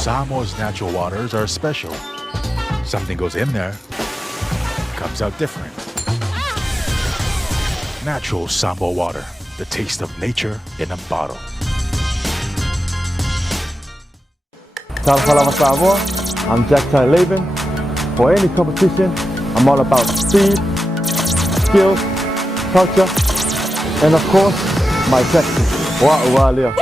Samoa's natural waters are special. Something goes in there, comes out different. Natural Samoa water, the taste of nature in a bottle. Kalama Samoa, I'm Jack Laban. For any competition, I'm all about speed, skills, culture, and of course, my Texas. Wa'uwalia.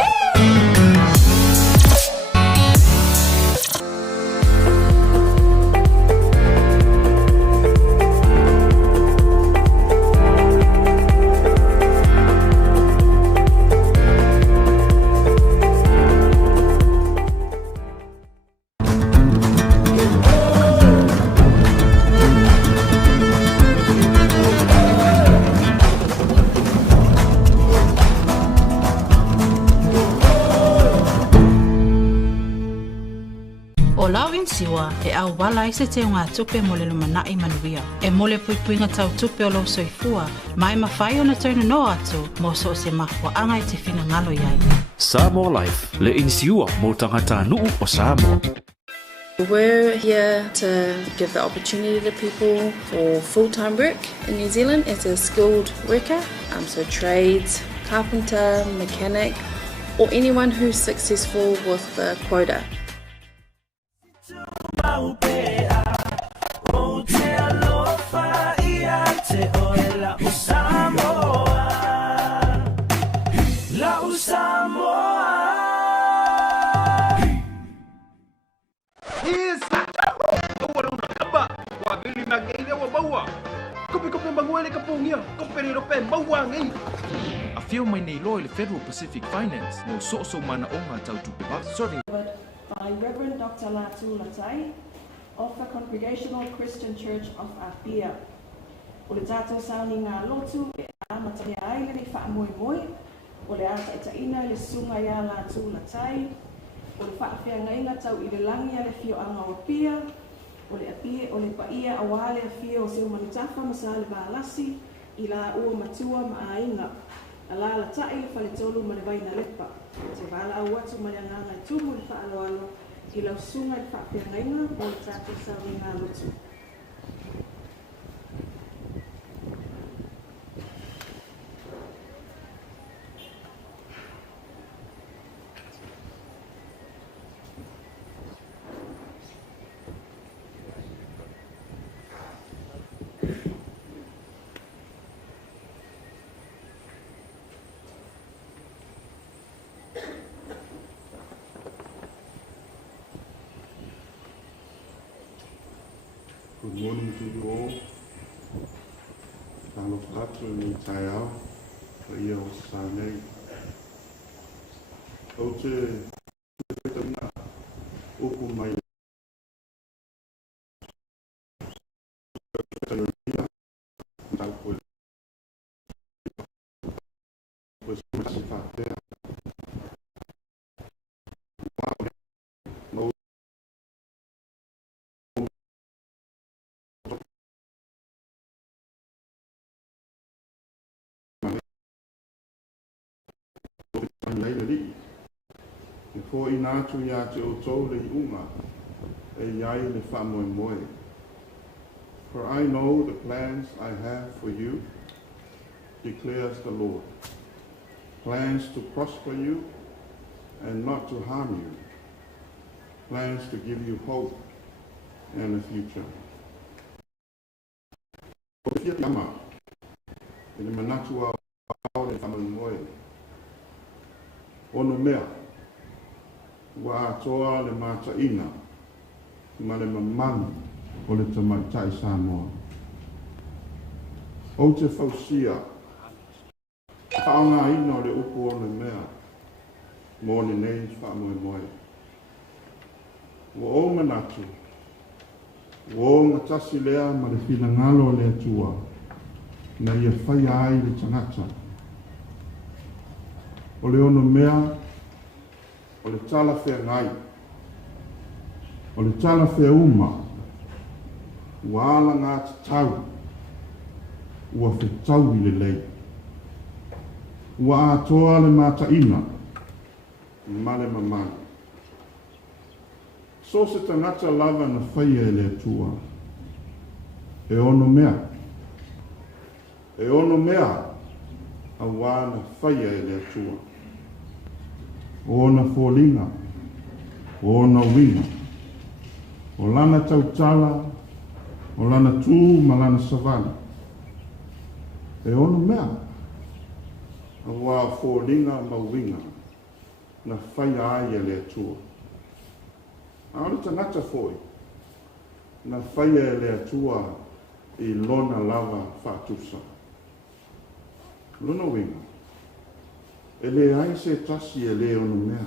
Siwa e au wala i se te ngā tupe mo le lumanai manuia. E mole puipuinga tau tupe o lau soifua, mai mawhai o na tauna no atu, mo so se mahua anga i te whina ngalo iai. Samoa Life, le insiua mo tangata nuu o Samoa. We're here to give the opportunity to people for full-time work in New Zealand as a skilled worker, so trades, carpenter, mechanic, or anyone who's successful with the quota. A feel my nei loy le Federal Pacific Finance no so mana onga tau tupe ba serving by Reverend Dr. Latu Latai of the Congregational Christian Church of Apia. O le tātou sauni ngā lotu e amatahi aile ni wha moi moi o le ata e taina le sunga ia Latu Latai o le whaafea ngainga tau i le langi a le fio anga o Apia o le Apia o le paia awale a fio o se umanitafa masa le baalasi i la ua matua maainga a la la tai le whale tolu ma le vaina lepa. Se wala au atu ma le nganga i tumu le whaaloalo i lau sunga i whaapea ngainga o le tātou sauni ngā lotu. Good morning to you all. Talo katu ni taiao, ia o sanei. O te tana uku mai. Tau koe. Pues masi whaatea. Ko inatu ya te o tau le unga e iai le whamoe moe. For I know the plans I have for you, declares the Lord. Plans to prosper you and not to harm you. Plans to give you hope and a future. O te fiatama, e le manatua au le whamoe moe. Ono mea, wa atoa le mataina, ma le mamanu o le tamaitai Samoa. O te fausia, whaanga ina o le upu o le mea, mo le nei whamoe moe. Wa o manatu, wa o ngatasi lea ma le whina ngalo le atua, na ia whai ai le tangata. O le ono mea, o le tala whea ngai, o le tala whea uma, ua ala ngā tau, ua whetau i le lei. Ua atoa le mataina, ma le mamani. So se tangata lava na whaia e le atua. E ono mea. E ono mea a wā na whaia e le atua. O na fōlinga. O na winga. O lana tautala. O lana tū ma lana savana. E ono mea a wā fōlinga ma winga na whaia ai e le atua. Aore tanata foi na whaia e le atua I lona lava whātusa. Luna winga. E le ai se tasi e le ono mea.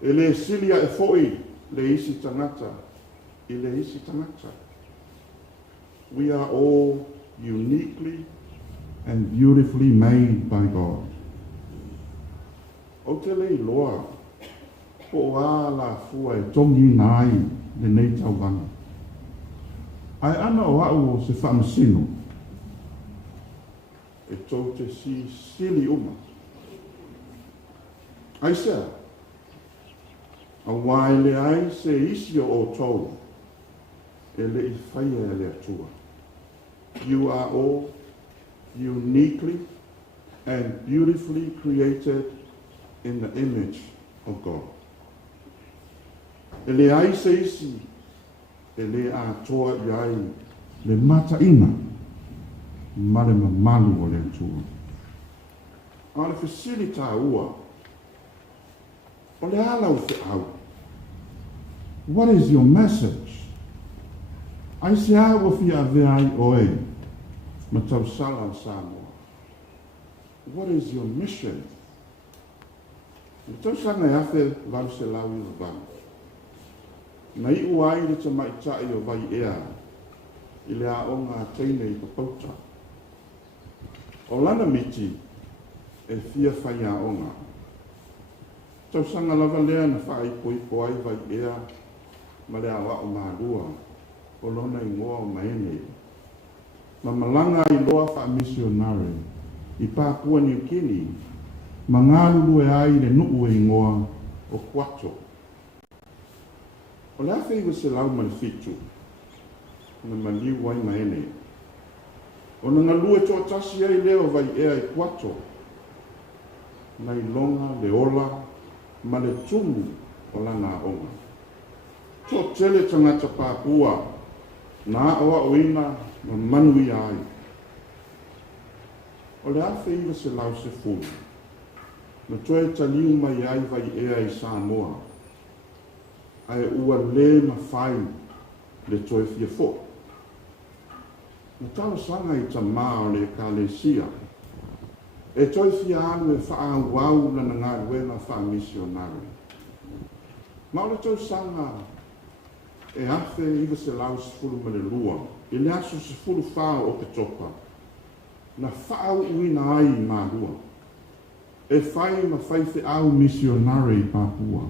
E le silia e foi le isi tangata I le isi tangata. We are all uniquely and beautifully made by God. O te lei loa, po a la fua e tongi nai le nei tauanga. Ai ana o au o se whamasino. E tau te si sili uma. Ai sea, a wai le ai se isi o tau, e le I whaia e le atua. You are all uniquely and beautifully created in the image of God. E le ai se isi, e le a toa iai, le mata ina, ma le mamalu o le atua. A le facilita ua, o le ala o te au. What is your message? Ai se a ua fia ave ai oe, ma tau sala Samoa. What is your mission? Ma tau sanga e afe lau se lau I vang. Na I uai le ta mai tai o vai ea, I le a o ngā teine I papauta. O lana miti, e fia whai a o ngā. Tau sanga lava lea na whai po ai vai ea, ma le awa o mārua, o lona I ngoa o maene. Ma malanga I loa wha missionary, I Papua New Guinea, ma ngārulu e ai le nuu e ngoa o Kwato. O le awhi iwa se lau mani fitu, na mani wai maene. O na ngalue toa tasi ai leo vai ea I Kwato, na I longa le ola, ma le tumu o la ngā onga. Toa tele tangata Papua, na awa o ina, ma manui ai. O le awhi iwa se lau se fulu, na toe taliu mai ai vai ea I Samoa, ai ua le mawhai le toe fia fo. Na tau sanga I ta maa le Kalesia, e toi fia anu e wha wau na ngā ruena wha missionari. Ma o le tau sanga e awhi iwa se lau se fulu ma le lua, I le aso se fulu whao o ke topa, na whao uina ai mā lua. E whai ma whaife au missionari Papua.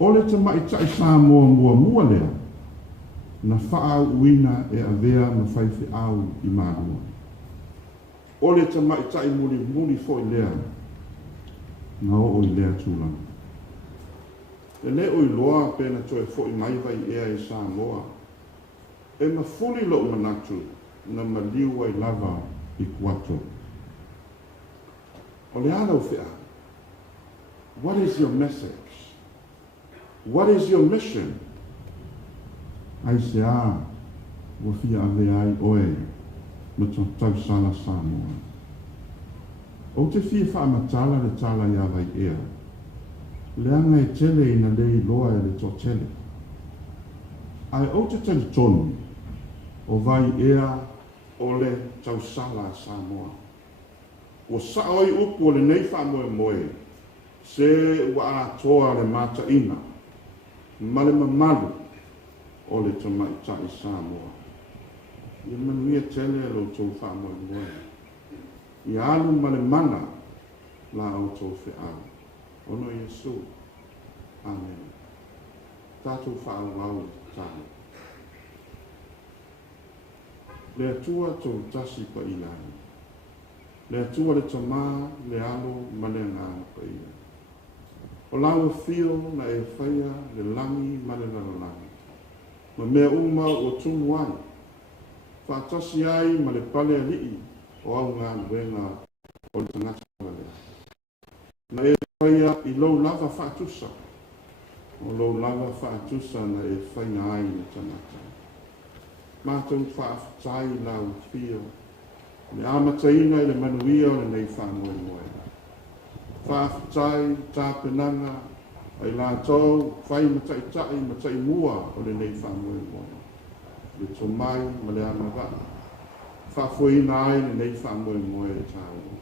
O le te mai tai Samoa mua lea, na whaau uina e avea ma whaife au I mārua. O le te mai tai muli fo I lea, na o I lea tūlanga. E le o I loa pēna toe fo I mai vai ea I Samoa, e ma fuli lo manatu na ma liu ai lava I Kwato. O le ana o whea, what is your message? What is your mission? Ai se a, wa fia ave ai oe, ma tau sala Samoa. O te fia wha amatala le tala I avai ea, le anga e tele ina lei loa e le to tele. Ai o te tele tonu, o vai ea o le tau sala Samoa. O sa oi upu o le nei wha moe moe, se ua a toa le mata ina, ma le mamalu o le tamai tai Samoa. Ia manuia tele e lo tau wha moe moe. Ia alu ma le mana la o tau whi au. Ono Iesu. Amen. Tātou wha au tāne. Le atua tau tasi pa ilani. Le atua le tamā, le alo, ma le ngā pa ilani. O lau fio na e whaia le langi ma le langi. Ma mea uma o tumu ai. Whaatasi ai ma le pale alii o au ngā luenga o le tangata wale. Na e whaia I lou lava whaatusa. O lou lava whaatusa na e whaina ai le tangata. Mātou whaafatai lau fio. Le amataina I le manuia o le nei whaangoe moe. Whaafatai, tāpenanga, ai lātou, whai matai mua o le nei whaangoe moe. Le tomai ma le amawha. Whaafuina ai le nei whaangoe moe le tāua.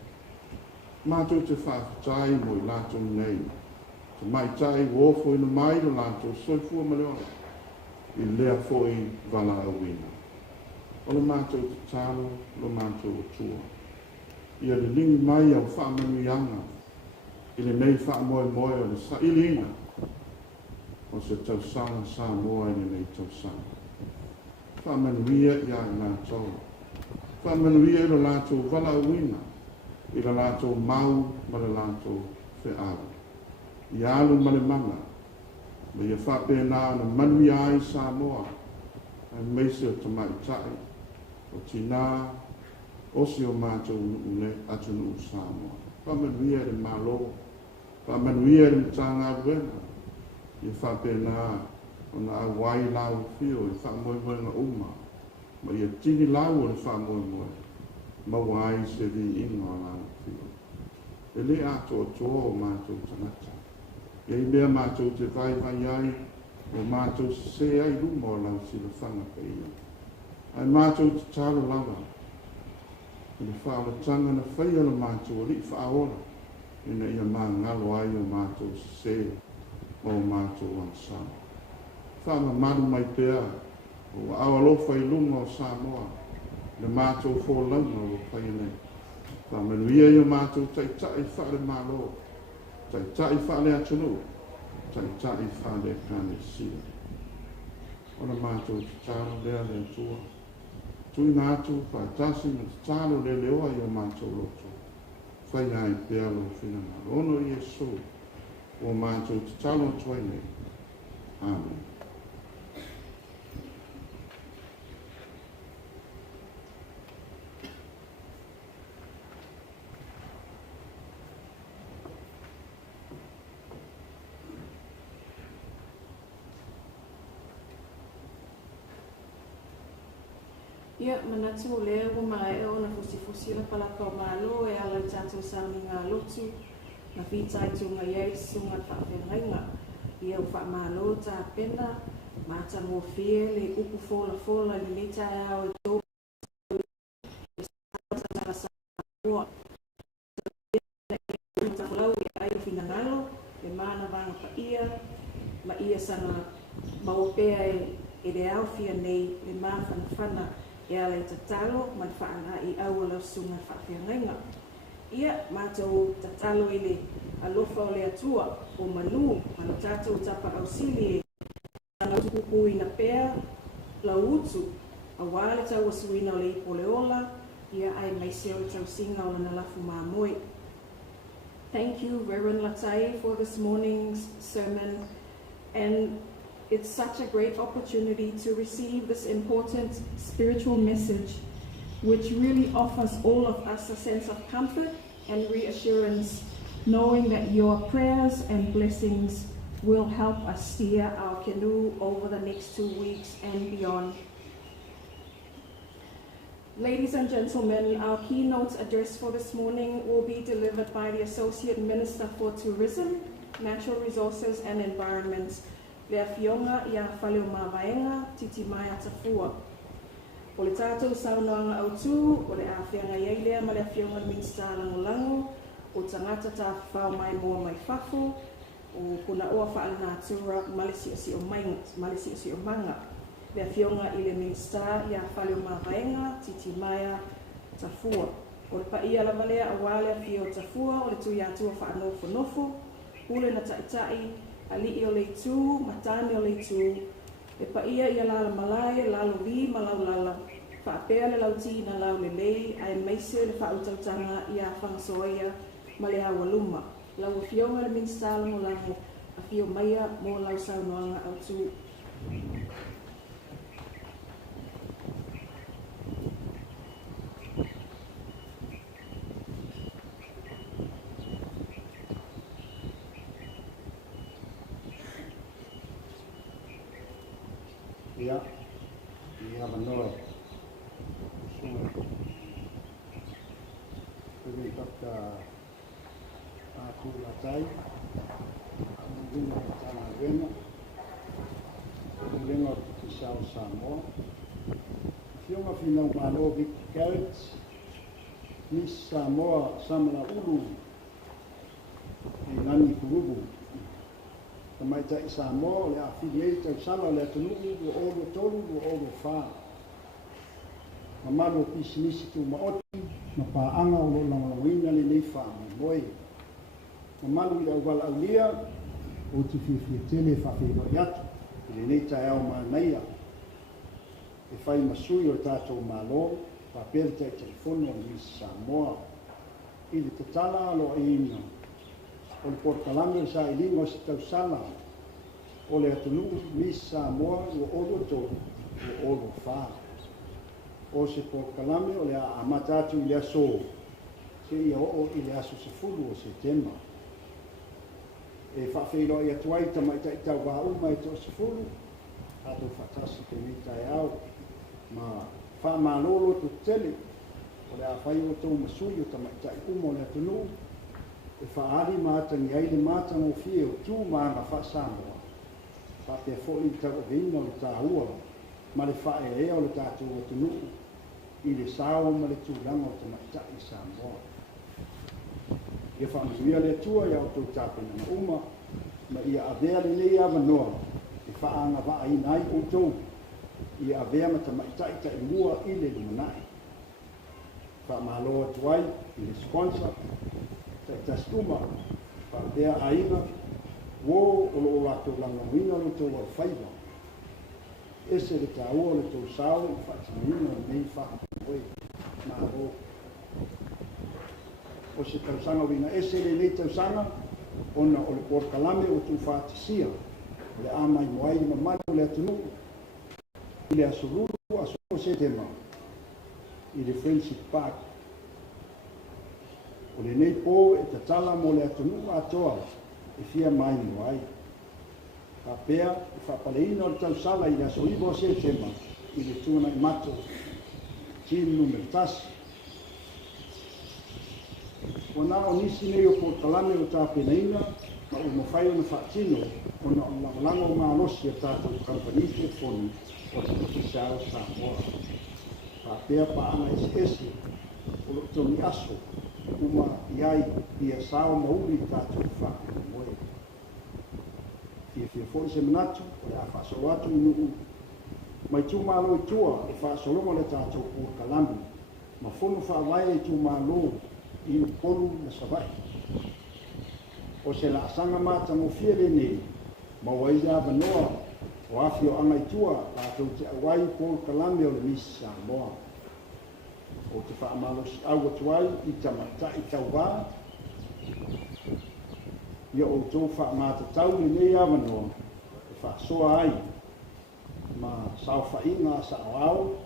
Mātou te whaafatai mo I lātou nei. Te mai tai wofuina mai lo lātou soifua ma le ola. I lea foi wala awina. O le mātou te tālo, lo mātou o tua. Ia le lingi mai au whaamanuianga. I le nei whaamoe moe o le sailina. O se tausanga Samoa I le nei tausanga. Whaamanuia ia I lātou. Whaamanuia I lo lātou wala awina. I le lātou mau ma le lātou wheawa. I alu ma le manga. Ma ia whapena na manuia ai Samoa. Ai meise o tamai tai. O tina, osi o mātou une atu nuu Samoa. Whamanuia le malo. Whamanuia le mtanga wena. I whapena o na awai lau fio. I whamoe na uma. Ma ia tini lau o le whamoe. Ma wai se li ingo lau fio. E le ato o toa o mātou tanata. E I mea mātou te vai ai. O mātou se ai luma o lau sila whanga pe ia. Ai mātou te talo lava. I le whaalatanga na whaia la mātou o li whaola. Ina ia mā ngalo ai o mātou se o mātou ansa. Whaama maru mai pēa. O awalofa I lunga o Samoa. Le mātou fōlanga o whaia nei. Whaamanuia I o mātou taitai whaare mālo. Taitai whaale atunu. Taitai whaale kāne sila. Ona mātou te talo lea le tua. Tui nātu, whaitasi na te tālo le leoa I o mātou loto. Whai ai pēa lo whina ngā. Ono Iesu, o mātou te tālo tuai nei. Amen. Ia, manatu lea ua mai o na fusi la palaka o malo e ala I tātou sauni ngā lotu na whitai tunga iei sunga whawhengainga. Ia u whamalo tā pena, māta mō whie le upu fola li leta e au e tō e sātana sāua. Ia lau I ai o whinangalo, le mana vanga pa ia, ma ia sana maopea e re au whia nei le mawhana e ala I tatalo, man whaanga I au lau sunga whawhengainga. Ia, mātou tatalo I le alofa o le atua o manu, mana tātou tapa au sili e ana tukuku I na pēa, lau utu, a wāle tau asuina o le ipo le ola, ia ai maise o le tau singa o na lafu māmoe. Thank you, Reverend Latai, for this morning's sermon, and it's such a great opportunity to receive this important spiritual message, which really offers all of us a sense of comfort and reassurance, knowing that your prayers and blessings will help us steer our canoe over the next 2 weeks and beyond. Ladies and gentlemen, our keynote address for this morning will be delivered by the Associate Minister for Tourism, Natural Resources and Environment, Lea Fionga ia whale o mawaenga titi mai atafua. O le tātou saunoanga au tū, o le āwhianga iei lea ma Lea Fionga Minsta Langolango, o tangata tā whao mai moa mai whafo, o kuna oa whaale nā tura malisi o manga. Lea Fionga I le Minsta ia whale o mawaenga titi mai atafua. O le pa ia la malea a wale a fio tafua, o le tui atua whaanofo nofo, ule na taitai, ali o le tu, matane o le tu, e pa ia lala malai, lalo li, malau lala, whaapea le lauti na lau le lei, ai meise le whautautanga ia whangasoia ma le hawa luma. lau fionga le minsta mo lau a fio maia mo lau saunoanga au tu. Ya, ia manoa. Kami kata aku latai, mungkin tanah gena, mungkin kisah Samoa. Fiona final malo big carrots, Miss Samoa samla ulu, nani kurubu. Kamai tai Samoa le affiliate au sala le tunu o olo tolu o olo fa. Mamalo pisinisi tu maoti na paanga o lo lawina le nei fa moi. Mamalo le wala alia o tu fi tele fa fi yat le nei tai au manaia. E fai masui o tato malo pa perta e telefono di Samoa. Il totala lo ina. O le portalame sa ilingo se tau sala o le atunu Miss Samoa o olo to o olo fa o se portalame o le amatatu i le aso se ia o i le aso se fulu o se tema e whawhiro i atuai tamai tai tau wa uma i to se fulu ato whatasi ke ni tai au ma wha malolo tu tele o le a whai o tau masui o tamai tai umo le atunu e whaari mātangi ai le mātango fie o tū māna whaasamoa. Whapea fōi tau vina o le tāhua, ma le whae ea o le tātou o tunu, i le sāo ma le tūlanga o te maitai Samoa. E whaamasuia le tua ia o tō tāpena na uma, ma ia avea le nei avanoa, e whaanga waa i nai o tō, ia avea ma te maitai ta imua i le lumanai. Whaamaloa tuai, i le sponsor, tastuma pa pea aina wo o lo ato langa wina lo to wa faiva ese le tau le to sao fa tsamina nei fa oi ma o se tau sanga wina ese le nei tau sanga ona o le porkalame o tu fa tsia le ama i moai ma ma le atunu le asuru aso se tema i le friendship park o le nei pō e te tala mo le atunu atoa e fia mai mo ai. Ka pēa e whapaleina o le tau sala i le aso iwa se tema i le tūna i mato tinu me tasi. O nā o nisi nei o portalame o tā penaina ma o mawhai o na whaatino o na o lango ngā losi a tātou kampani te foni o te kisao Samoa. Ka pēa pa ana esi o lo toni aso uma iai ia sao mauri tātou whaka moe. Fia fōi se manatu, o le a whaasolo atu i nuu. Mai tū mālo i tua e whaasolonga le tātou pūr kalambi, ma whono whaawai e tū mālo i polu na savai. O se la asanga māta mo fia le nei, ma waida vanoa o awhio anga i tua tātou te awai pūr kalambi o le Miss Samoa. O te whaamalosi au atuai i tamata i tau wā. Ia o tō whaamata tau ni nei awanoa e whaasoa ai ma sao whainga sa au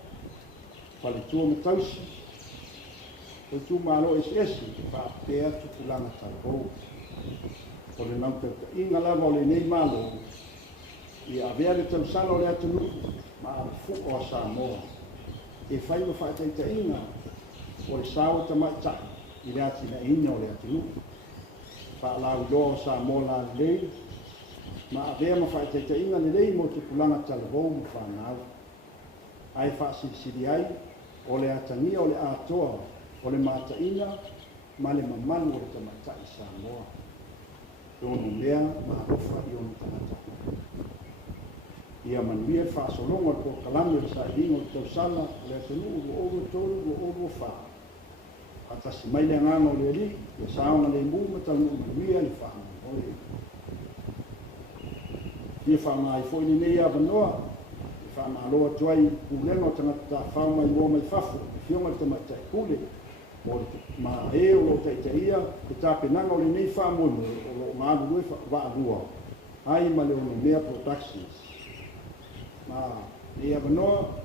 whale tua me tausi. O tū malo esi e whaapea tutulanga tau. O le nau tau inga lava o le nei malo i avea le tau salo le atunu ma a fu o Samoa. E whai ma whaataita inga o le sao ta maitai i le ati na ina o le atinu. Whaalau loa o Samoa la lei, ma avea ma whaataita inga le lei mo te pulanga talavou mo whanau. Ai whaasirisiri ai o le atangia o le atoa o le mataina ma le mamanu o le tamaitai Samoa. Ono mea ma rofa i ono tanata. Ia manuia whaasolonga ko kalame sa ingo tau sala le atunu o ovo tolu o ovo wha. Atasi mai le ngano le li, ia saonga le mu matanu manuia le whaamoi. Ia whaamai fo ini nei avanoa, ia whaamaloa tuai ulenga o tangata whaamai mua mai whafu, fionga te matai kule, ma e o lo taitaia e tapenaga o lenei fa'amoemoe o lo'o galu e va'alua ai ma le ono mea productions ma le avanoa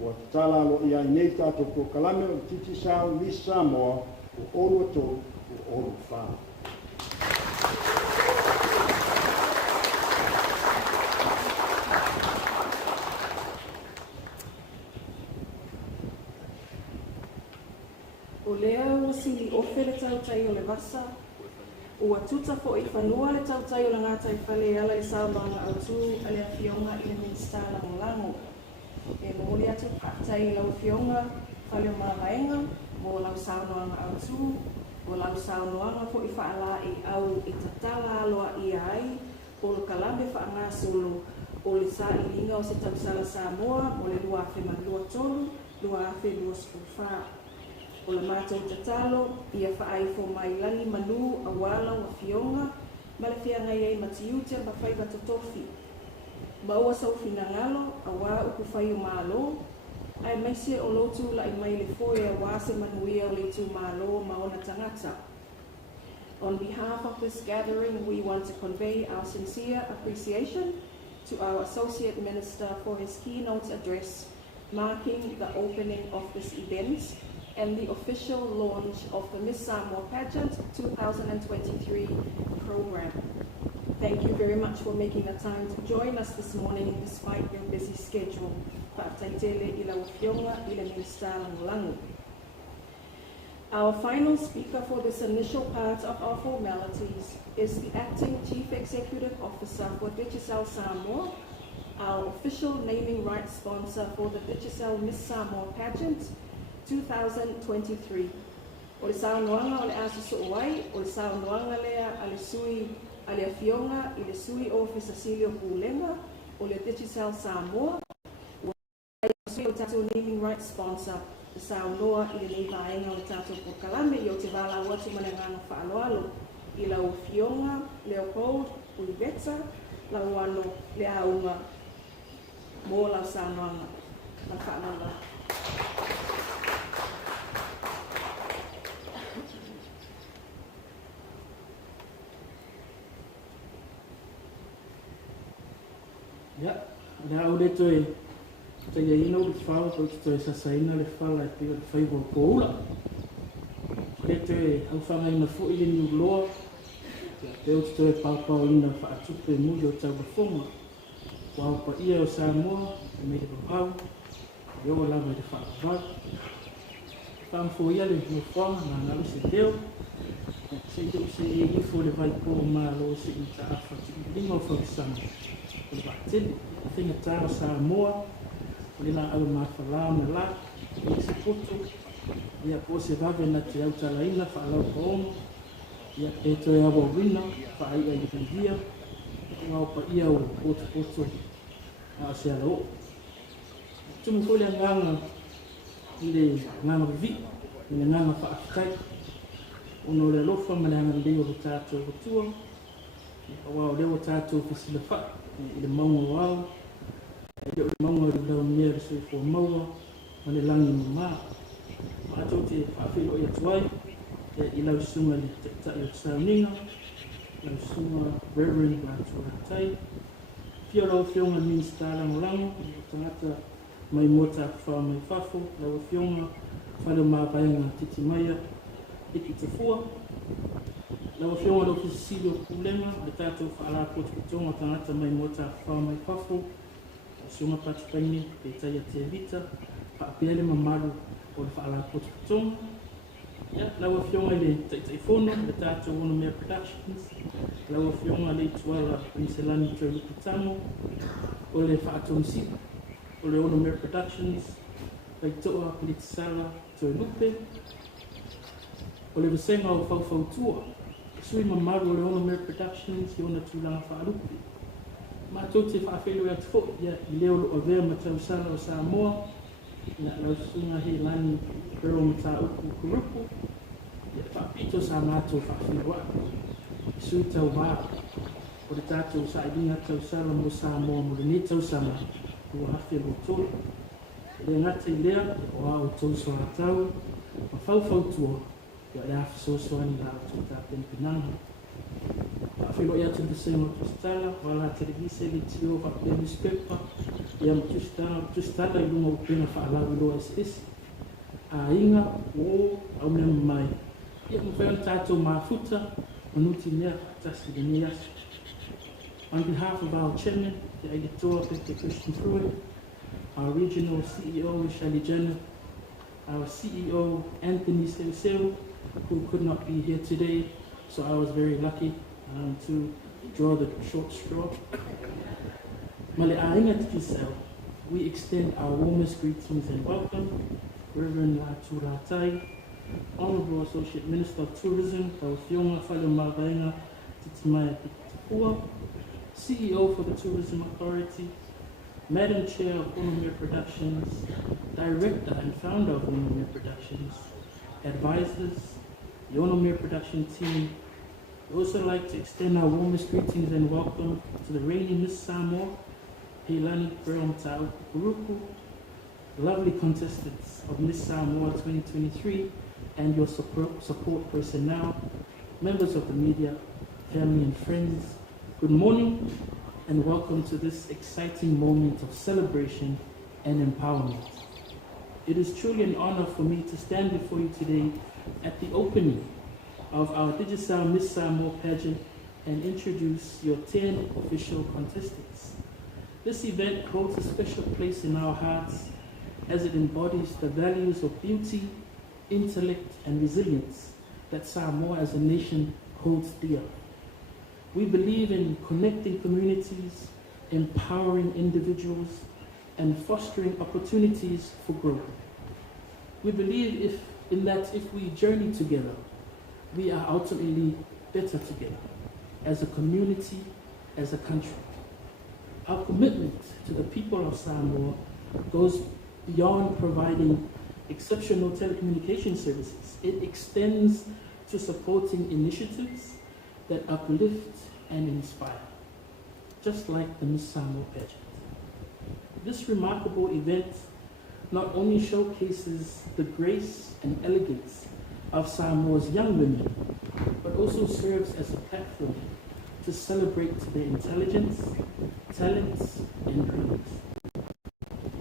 ua tatala alo'i ai nei tatou pokalame o le titi sao lisi Samoa o olu atou o olu fa. O lea ua sili ofe le tautai o le vasa, ua tuta fo i whanua le tautai o le ngātai whale ala i saumanga autu a le awhionga i le minsta langolango. E mōli atu whaktai i lau whionga whale o māhaenga, mō lau saunoanga autu, o lau saunoanga fo i whaala i au i tatala aloa i ai, o le kalambe whaanga solo, o le sa i linga o se tausala Samoa, o le lua afe manlua tolu, lua afe lua skulwha. O le mātou tatalo, ia whaai fo mai lani manu a wala wa whionga, ma le whianga iei matiutia ma whaiva totofi. Ma ua sau finangalo, a wā uku whai o mālo, ai maise o lotu la i mai le foe a wā se manuia o le tu mālo ma ona tangata. On behalf of this gathering, we want to convey our sincere appreciation to our Associate Minister for his keynote address, marking the opening of this event and the official launch of the Miss Samoa Pageant 2023 program. Thank you very much for making the time to join us this morning despite your busy schedule. Our final speaker for this initial part of our formalities is the Acting Chief Executive Officer for Digicel Samoa, our official naming rights sponsor for the Digicel Miss Samoa Pageant 2023. O le saunoanga o le aso so'oai, o le saunoanga lea a le sui a le awhionga i le sui ofi Cecilio Pulenga o le Digicel Samoa. O tātou naming rights sponsor, le saunoa i le nei vaenga o le tātou pokalame i o te wala watu manengano whaaloalo i la awhionga Leopold Ulibeta, la wano le aunga mō la saunoanga la whaaloalo. Ya, na o le toi te ia no le fala ko te sa saina le fala te le fai ko koula. Le te au fanga ina fo ile ni loa. Ya te o te pa pa ina fa atu pe mu yo ta ba fonga. Wa pa ia o Samoa me le pau. Yo la me le fa va. Tam fo ia le mo fonga na na se deu. Se yo se i fo le vai ko ma lo se i ta fa ti lingo fo sang. Batili, finga tau Samoa, lina au mawhala me la, i se putu, ia po se vave na te au talaina, whaalau koomo, ia e toi awa wina, whaai ai hiria, wau pa ia o potu a se alo. Tumu kole nganga, i le nganga vivi, i le nganga whaafitai, ono le lofa ma le hanga leo o tātou kutua, wau leo tātou fisila wha, i le maunga wau, i le maunga i lau mea le sui fo maua, ma le langi mama. Ma ato te whaafiro i atuai, i lau sunga le te o sauninga, lau sunga Reverend Ratu Ratai, pia lau whionga minsta langolango, i tangata mai mota wha mai whafo, lau whionga whale māpaenga titi maia, iki te fua, lau whionga lau Cecilio Pulenga, le tātou whaala kote kutonga tangata mai mota wha mai whafo, sunga patipaini, pe taia te vita, whaapeale mamaru o le whaala kote kutonga. Lau whionga le taitaifono, le tātou ono mea productions, lau whionga le tuala Prinselani Tui Lupitamo, o le whaatonsi, o le ono mea productions, pai toa Politisala Tui Lupe, o le visenga o whauwhautua, sui mamaru o le ono mea productions, i ona tūlanga whaalupi. Ma tō te whaafelo atu fo, ia i leo lo avea ma tausala o Samoa, ia lau sunga he lani pero ma tā uku kurupu, ia whaapito sa mātou whaafelo atu. Sui tau wā, o le tātou sa idinga tausala mo Samoa mo le ne tausala, kua hawhelo tō. Le ngata i lea, o au tō soa tau, Ma whautua, ia e awhi soasoani la o tā tēn pinanga. Whilo ia te sengo tustala, wala televise li tio wa pe newspaper, ia tustala I lunga o pena whaalawi loa esi. A inga o au mea mai. Ia mwhai tātou mafuta, manuti mea tasi de mea. On behalf of our chairman, the Ayatoa Dr. Christian Pruitt, our regional CEO, Shelley Jenner, our CEO, Anthony Seuseu, who could not be here today, so I was very lucky to draw the short straw. Male ainga tikisau, we extend our warmest greetings and welcome, Reverend Laturatai, Honorable Associate Minister of Tourism, Tauthionga Whalemawainga Titimaya Pitikua, CEO for the Tourism Authority, Madam Chair of Onomere Productions, Director and Founder of Onomere Productions, advisors, the Onomere Production team. We also like to extend our warmest greetings and welcome to the reigning Miss Samoa, Heilani Breomtau Uruku, lovely contestants of Miss Samoa 2023, and your support personnel, members of the media, family and friends. Good morning and welcome to this exciting moment of celebration and empowerment. It is truly an honor for me to stand before you today at the opening of our Digicel Miss Samoa Pageant and introduce your 10 official contestants. This event holds a special place in our hearts as it embodies the values of beauty, intellect, and resilience that Samoa as a nation holds dear. We believe in connecting communities, empowering individuals, and fostering opportunities for growth. We believe if we journey together, we are ultimately better together, as a community, as a country. Our commitment to the people of Samoa goes beyond providing exceptional telecommunication services. It extends to supporting initiatives that uplift and inspire, just like the Miss Samoa Pageant. This remarkable event not only showcases the grace and elegance of Samoa's young women, but also serves as a platform to celebrate their intelligence, talents, and dreams.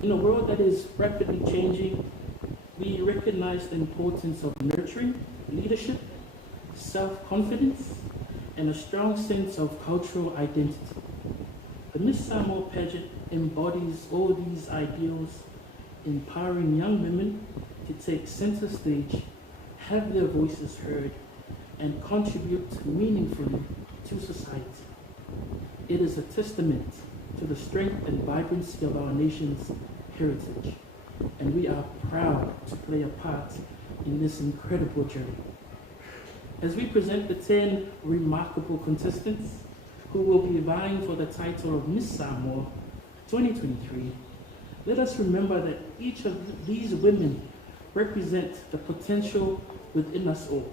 In a world that is rapidly changing, we recognize the importance of nurturing leadership, self-confidence, and a strong sense of cultural identity. The Miss Samoa Pageant embodies all these ideals, empowering young women to take center stage, have their voices heard, and contribute meaningfully to society. It is a testament to the strength and vibrancy of our nation's heritage, and we are proud to play a part in this incredible journey. As we present the 10 remarkable contestants who will be vying for the title of Miss Samoa 2023, let us remember that each of these women represent the potential within us all.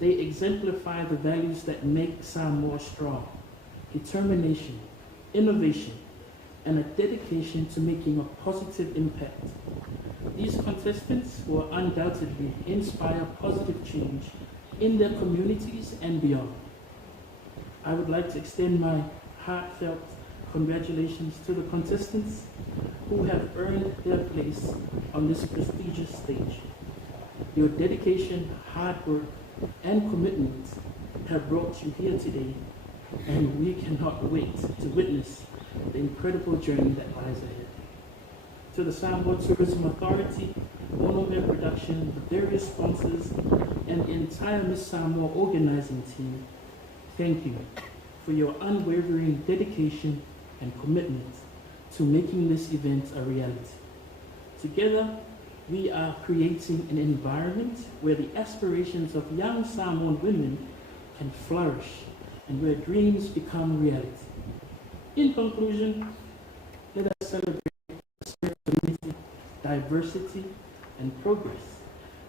They exemplify the values that make Samoa strong: determination, innovation, and a dedication to making a positive impact. These contestants will undoubtedly inspire positive change in their communities and beyond. I would like to extend my heartfelt congratulations to the contestants who have earned their place on this prestigious stage. Your dedication, hard work, and commitment have brought you here today, and we cannot wait to witness the incredible journey that lies ahead. To the Samoa Tourism Authority, Onomere Production, the various sponsors, and the entire Miss Samoa organizing team, thank you for your unwavering dedication and commitment to making this event a reality. Together, we are creating an environment where the aspirations of young Samoan women can flourish and where dreams become reality. In conclusion, let us celebrate the spirit of unity, diversity, and progress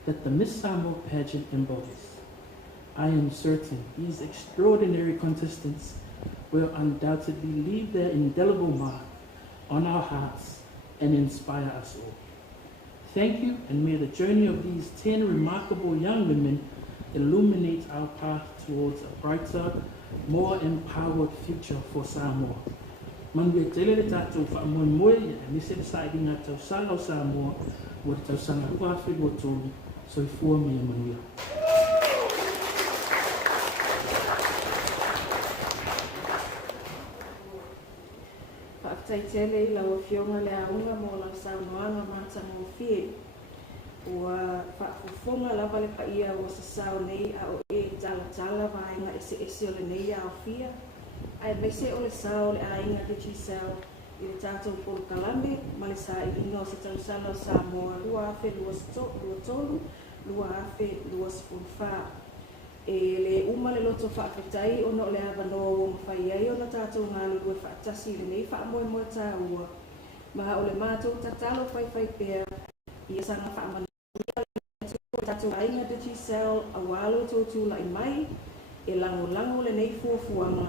that the Miss Samoa Pageant embodies. I am certain these extraordinary contestants will undoubtedly leave their indelible mark on our hearts and inspire us all. Thank you, and may the journey of these 10 remarkable young women illuminate our path towards a brighter, more empowered future for Samoa. Manu e tele le tātou whaamoemoe e nise le sa i ngā tausanga o Samoa wa te tausanga kuawhi lua tōru soifua me e manuia. Whaatai tele I lau whionga le aunga mo lau Samoanga mātanga o whie. Ua whaafufonga lava le paia o sa sao nei a o e tala vaenga ese o le nei a o whia. Ai mese o le sao le ainga te chisao I le tātou polo kalame ma le sa I inga o sa tausala o Samoa lua afe lua tolu, lua afe lua sifurfa. E le uma le loto whaafetai o no le avanoa o mwhai ai o na tātou ngālu lua whaatasi le nei whaamoe tā ua. Maha o le mātou tatalo whai pēr I sanga whaamana tātou ainga te chisao a walo tōtū lai mai e lango le nei fuafuanga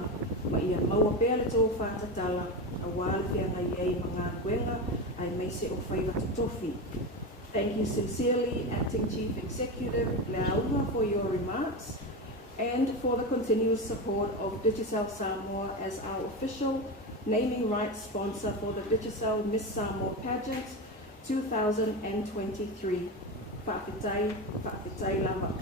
ma ia maua pēr le tō whātatala a wale whianga iei ma ngā kuenga ai meise o whaiwa tutofi. Thank you sincerely, Acting Chief Executive Leaunga, for your remarks and for the continuous support of Digicel Samoa as our official naming rights sponsor for the Digicel Miss Samoa Pageant 2023. Whaapetai lava.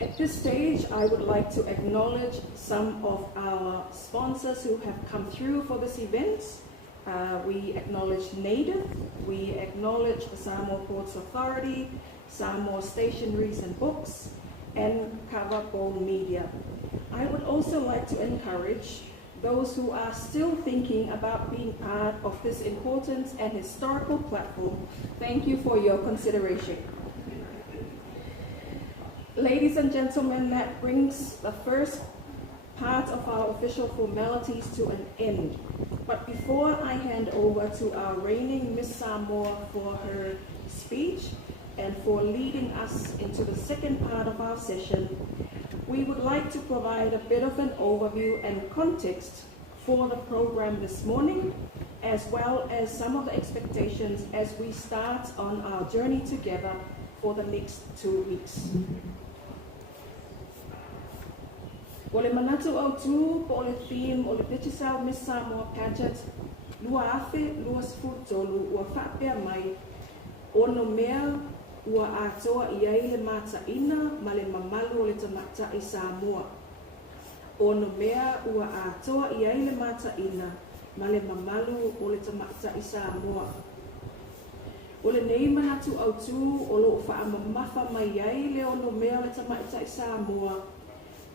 At this stage, I would like to acknowledge some of our sponsors who have come through for this event. We acknowledge Native, we acknowledge the Samoa Ports Authority, Samoa Stationeries and Books, and Kawapō Media. I would also like to encourage those who are still thinking about being part of this important and historical platform. Thank you for your consideration. Ladies and gentlemen, that brings the first part of our official formalities to an end. But before I hand over to our reigning Miss Samoa for her speech and for leading us into the second part of our session, we would like to provide a bit of an overview and context for the program this morning, as well as some of the expectations as we start on our journey together for the next 2 weeks. O le manatu au tū po o le theme o le Digicel Miss Samoa Pageant, lua afe, lua sifurtolu, ua whaapea mai, ono mea ua atoa I ai le mataina ma le mamalu o le tamata I Samoa. Ono mea ua atoa I ai le mataina ma le mamalu o le tamata I Samoa. O le nei manatu au tū o lo whaamamafa mai ai le ono mea o le tamata I Samoa.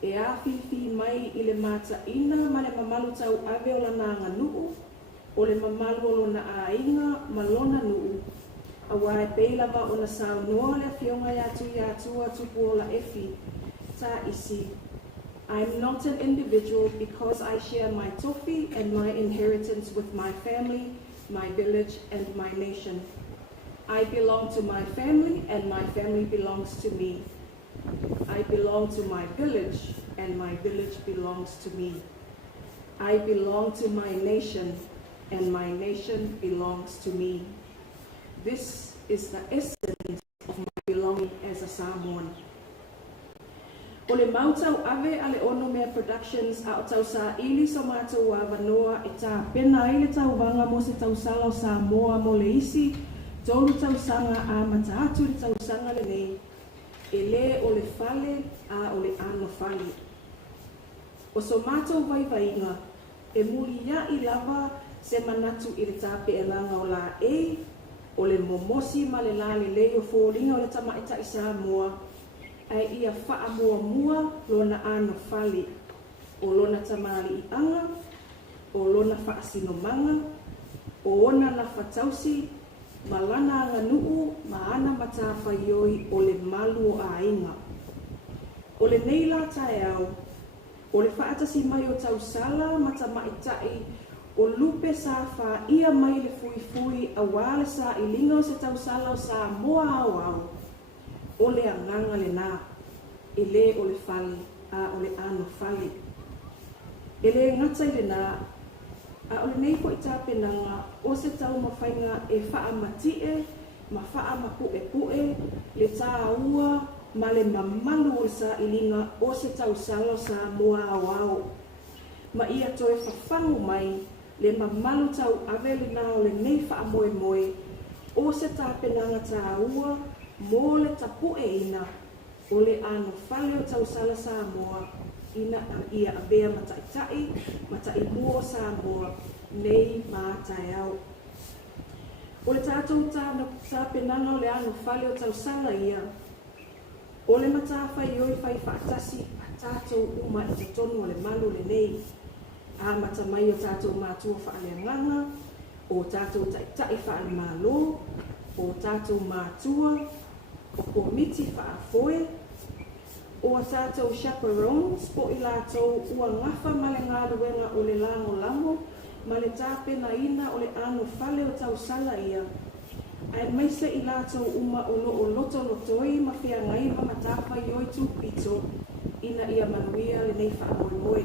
E awhiwhi mai I le mataina ma le mamalu tau ave o lana nganuu, o le mamalu o lona ainga ma lona nuu. Awa e peilava o na sao noa le fionga yatu tupu o la efi, ta isi. I'm not an individual because I share my tofi and my inheritance with my family, my village and my nation. I belong to my family and my family belongs to me. I belong to my village and my village belongs to me. I belong to my nation and my nation belongs to me. This is the essence of my belonging as a Samoan. O le mautau ave a le ono mea productions a o tau sa ili so mātou a wanoa e tā pena i le tau wanga mo se tau sala o Samoa mo le isi, tolu tau sanga a mataatu le tau sanga le nei. E le o le fale a o le ano fale. O so mātou vaivainga, e muri ia I lava se manatu I le tāpe e langa o la e, o le momosi ma le la le lei o fōringa o le tamaita I Samoa, ai ia wha mua lona ano fale, o lona tamari I anga, o lona wha asinomanga, o ona na whatausi, malana anga nuu, maana matafa ioi o le malu o ainga. O le neila tae au, o le whaatasi mai o tau sala mata maitai, o lupe sa wha ia mai le fui a wale sa I linga o se tau sala o sa moa au au. O le anganga le nā, e le o le fale, a o le ano fale. E le ngatai le nā, a o le nei po I tā penanga, o se tau mawhainga e wha matie, ma faa ma pu'e le tāua ma le mamalu o sa ilinga o se tausalo Samoa awao. Ma ia toe whawhangu mai le mamalu tau aveli na o le nei wha moe moe o se tāpenanga tāua mō le tapu'e ina o le ano whale o tausala Samoa ina ia abea matai mua o Samoa nei mātai au. O le tātou tāpenanga o le ano whale o tausala ia o le matawhai oi whai whaatasi a tātou uma i te tonu o le malu le nei. A mata mai o tātou mātua whaaleanganga, o tātou tai whaale mālo, o tātou mātua, o komiti whaafoe, o tātou chaperones, po i lātou ua ngafa ma le ngā ruenga o le lango lamo, ma le tāpena ina o le ano whale o tausala ia. Ai maise i lātou uma o loto lotoi ma whia ngai ma matawhai oi tūpito ina ia manuia le nei whaamoe.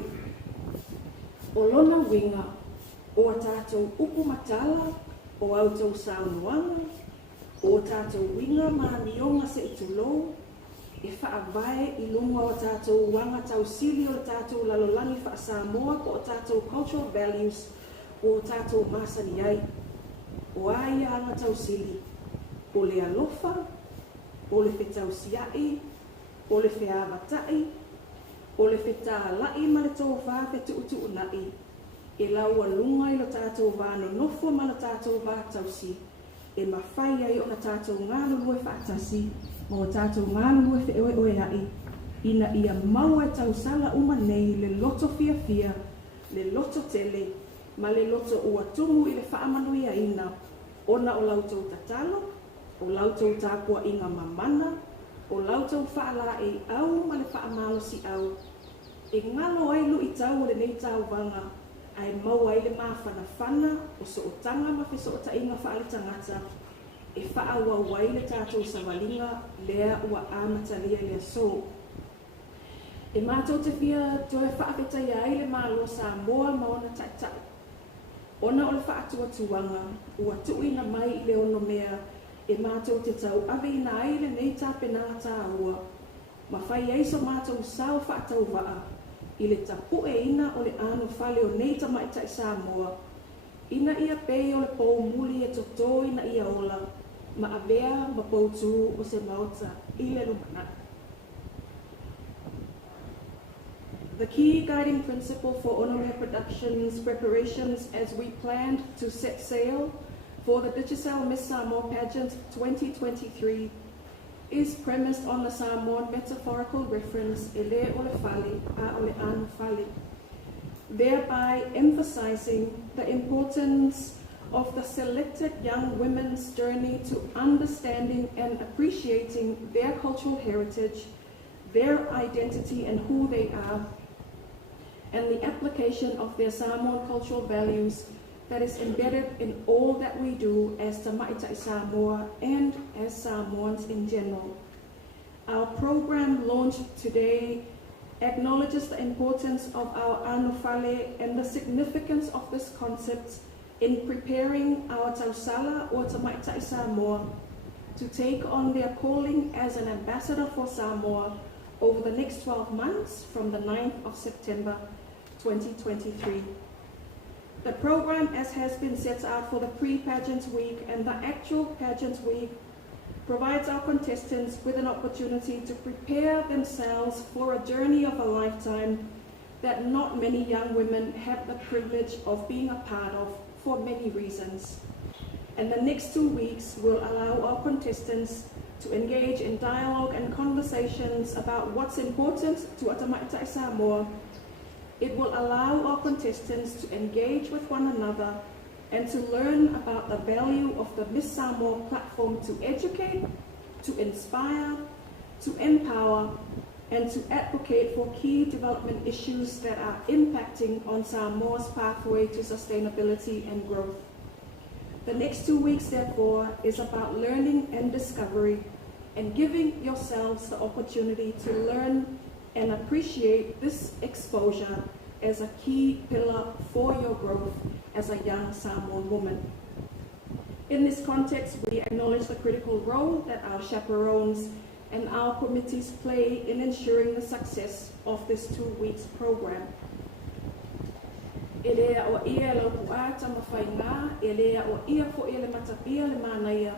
O lona winga o a tātou upu matala o autou saunuanga, o tātou winga ma nionga se itulou, e whaavae i lunga o tātou wanga tau sili o tātou lalolangi wha Samoa po o tātou cultural values o tātou masani ai. O aia anga tau sili, o le alofa, o le whetau siai, o le whiawhatai, o le whetaalai ma le tō whawhe tuutu nai, e laua lunga i lo tātou wāno nofo ma le tātou wātausi, e mawhai ai o na tātou ngānu lue whaatasi, mo tātou ngānu lue whe oe ai, ina ia maua e tau sala uma nei le loto fia, le loto tele, ma le loto ua tumu i le whaamanuia ina, ona o lautou tatalo, o lautou tāpua inga mamana, o lautou whaala e au ma le whaamalo si au. E ngalo ai lu i tau o le nei tau wanga, ai mau ai le mawhanawhana o so o tanga ma whi so o ta inga whaale tangata, e whaawau wai le tātou sawalinga lea ua amatalia lea so. E mātou te whia toe whaafetai ai le malo Samoa ma ona taitai. Ona o le whaatuatuanga, ua tuina mai i le ono mea, e mātou te tau ave ina ai le nei tāpenanga tāua. Ma whai eiso mātou sao whaatau waa, i le tapu'e ina o le ano whale o nei tamaitai Samoa. Ina ia pei o le pou muli e toto ina ia ola, ma avea ma pou tū o se maota i le lumana. The key guiding principle for Onore Productions preparations as we planned to set sail for the Digital Miss Samoa Pageant 2023 is premised on the Samoan metaphorical reference ele ole fale a ole an fale, thereby emphasizing the importance of the selected young women's journey to understanding and appreciating their cultural heritage, their identity and who they are, and the application of their Samoan cultural values that is embedded in all that we do as Tamaitai Samoa and as Samoans in general. Our program launched today acknowledges the importance of our anufale and the significance of this concept in preparing our Tausala or Tamaitai Samoa to take on their calling as an ambassador for Samoa over the next 12 months from the 9th of September 2023. The program, as has been set out for the pre-pageant week and the actual pageant week, provides our contestants with an opportunity to prepare themselves for a journey of a lifetime that not many young women have the privilege of being a part of for many reasons. And the next 2 weeks will allow our contestants to engage in dialogue and conversations about what's important to Tamaitai Samoa. It will allow our contestants to engage with one another and to learn about the value of the Miss Samoa platform to educate, to inspire, to empower, and to advocate for key development issues that are impacting on Samoa's pathway to sustainability and growth. The next 2 weeks, therefore, is about learning and discovery and giving yourselves the opportunity to learn and appreciate this exposure as a key pillar for your growth as a young Samoan woman. In this context, we acknowledge the critical role that our chaperones and our committees play in ensuring the success of this 2 weeks program. E lea o ia lau pua tamawhainga, e lea o ia fo ele matapia le manaia,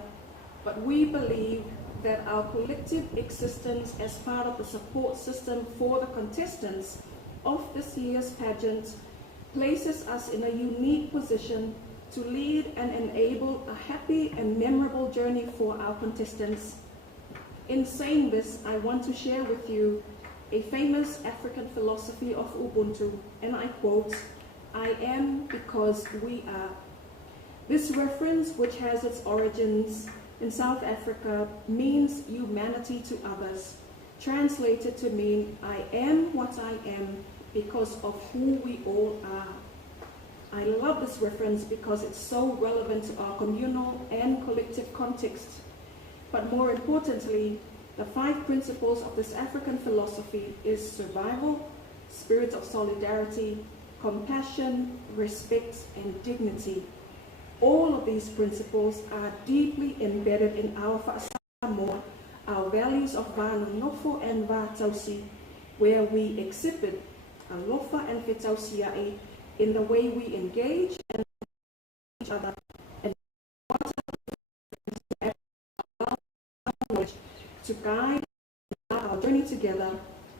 but we believe that our collective existence as part of the support system for the contestants of this year's pageant places us in a unique position to lead and enable a happy and memorable journey for our contestants. In saying this, I want to share with you a famous African philosophy of Ubuntu, and I quote, "I am because we are." This reference, which has its origins in South Africa, means humanity to others, translated to mean I am what I am because of who we all are. I love this reference because it's so relevant to our communal and collective context. But more importantly, the 5 principles of this African philosophy is survival, spirit of solidarity, compassion, respect, and dignity. All of these principles are deeply embedded in our Samoa, our values of Vanonofo and Vatausi, where we exhibit alofa and fetausiai in the way we engage and each other, and to guide our journey together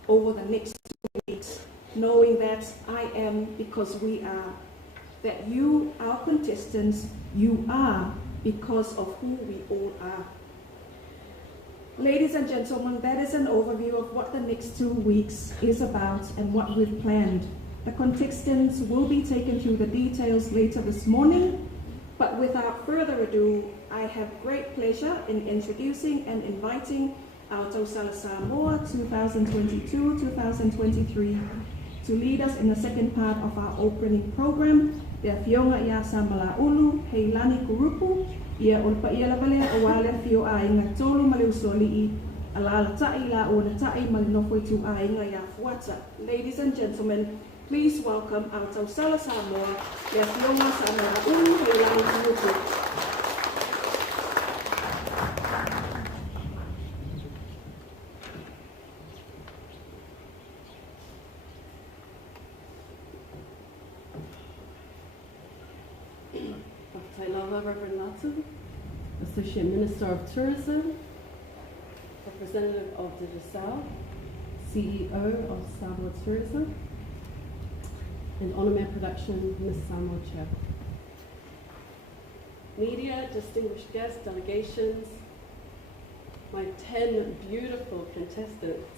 over the next 2 weeks, knowing that I am because we are, that you, our contestants, you are because of who we all are. Ladies and gentlemen, that is an overview of what the next 2 weeks is about and what we've planned. The contestants will be taken through the details later this morning, but without further ado, I have great pleasure in introducing and inviting our Tausala Samoa 2022-2023 to lead us in the second part of our opening program, Te Fionga Ia Samala Ulu, Heilani Kurupu, Ia Olpa Ia Lavale, Awale Fio Ainga Tolu Maleusoli, Alala Tai La Ona Tai Malinofwe Tu Ainga Ia Fuata. Ladies and gentlemen, please welcome our Tausala Samoa, Te Fionga Samala Ulu, Heilani Kurupu. Reverend Latu, Associate Minister of Tourism, Representative of Digicel, CEO of Samoa Tourism, and Honorman Production, Miss Samoa Chair. Media, distinguished guests, delegations, my 10 beautiful contestants,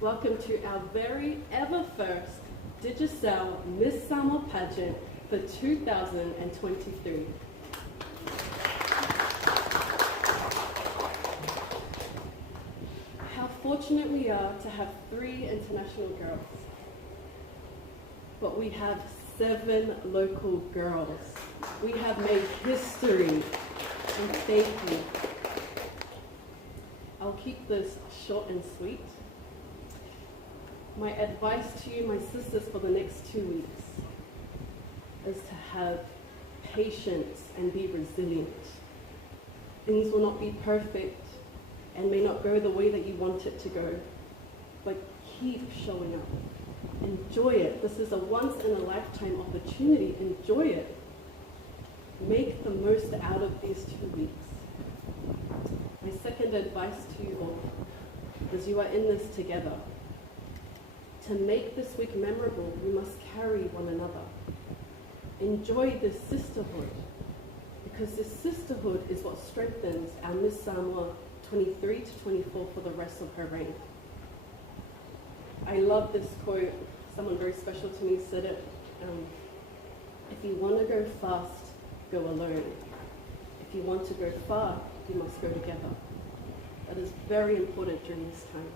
welcome to our very ever first Digicel Miss Samoa Pageant for 2023. How fortunate we are to have 3 international girls, but we have 7 local girls. We have made history, and thank you. I'll keep this short and sweet. My advice to you, my sisters, for the next 2 weeks is to have patience and be resilient. Things will not be perfect and may not go the way that you want it to go, but keep showing up. Enjoy it. This is a once-in-a-lifetime opportunity. Enjoy it. Make the most out of these 2 weeks. My second advice to you all is you are in this together. To make this week memorable, we must carry one another. Enjoy this sisterhood, because this sisterhood is what strengthens our Miss Samoa 23 to 24 for the rest of her reign. I love this quote. Someone very special to me said it. If you want to go fast, go alone. If you want to go far, you must go together. That is very important during this time.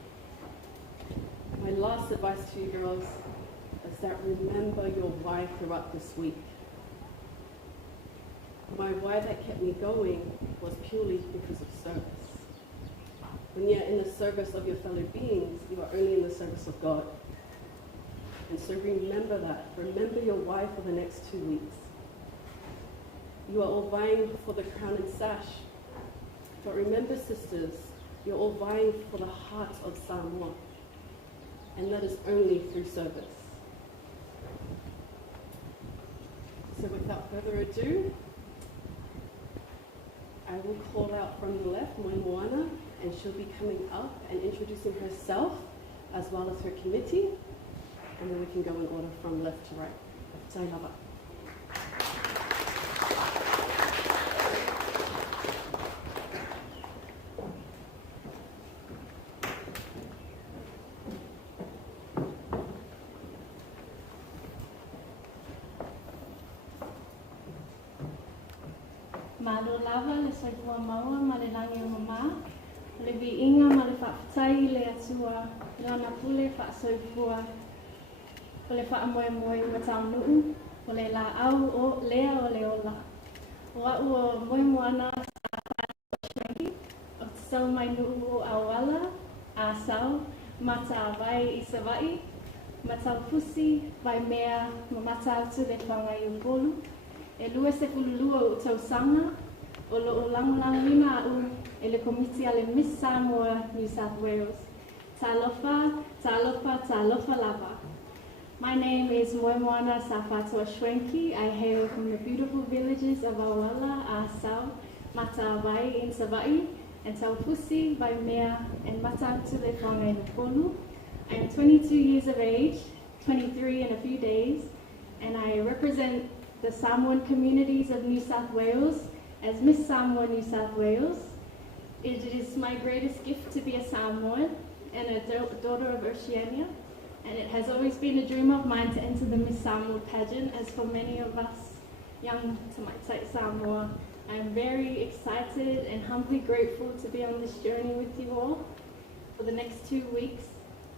My last advice to you girls is that remember your why throughout this week. My why that kept me going was purely because of service. When you're in the service of your fellow beings, you are only in the service of God. And so remember that. Remember your why for the next 2 weeks. You are all vying for the crown and sash. But remember, sisters, you're all vying for the heart of Samoa, and that is only through service. So without further ado, I will call out from the left, Moana, and she'll be coming up and introducing herself as well as her committee, and then we can go in order from left to right. Tailava. Malo lava le soifua maua ma le langi o mama. Le vi inga ma le whaafatai le atua. Rana pule whaasoifua. O le whaamoe moe ma tau nuu. O le la au o lea o le ola. O au o moe moana sa whaafai. O te sau mai nuu o awala. A sau. Ma ta vai i savai. Ma tau pusi. Vai mea ma mata atu le whangai o bolu. E lua se kululua o tausanga, o lo o langulangina au e le komiti a le Miss Samoa, New South Wales. Talofa, talofa, talofa lava. My name is Moimoana Safatua Shwenki. I hail from the beautiful villages of Awala, Asau, Matawai in Savai, and Taupusi, Vaimea, and Matantule Whangai Nupolu. I am 22 years of age, 23 in a few days, and I represent the Samoan communities of New South Wales as Miss Samoa New South Wales. It is my greatest gift to be a Samoan and a daughter of Oceania, and it has always been a dream of mine to enter the Miss Samoa Pageant, as for many of us young Tamaitai Samoa. I am very excited and humbly grateful to be on this journey with you all for the next 2 weeks,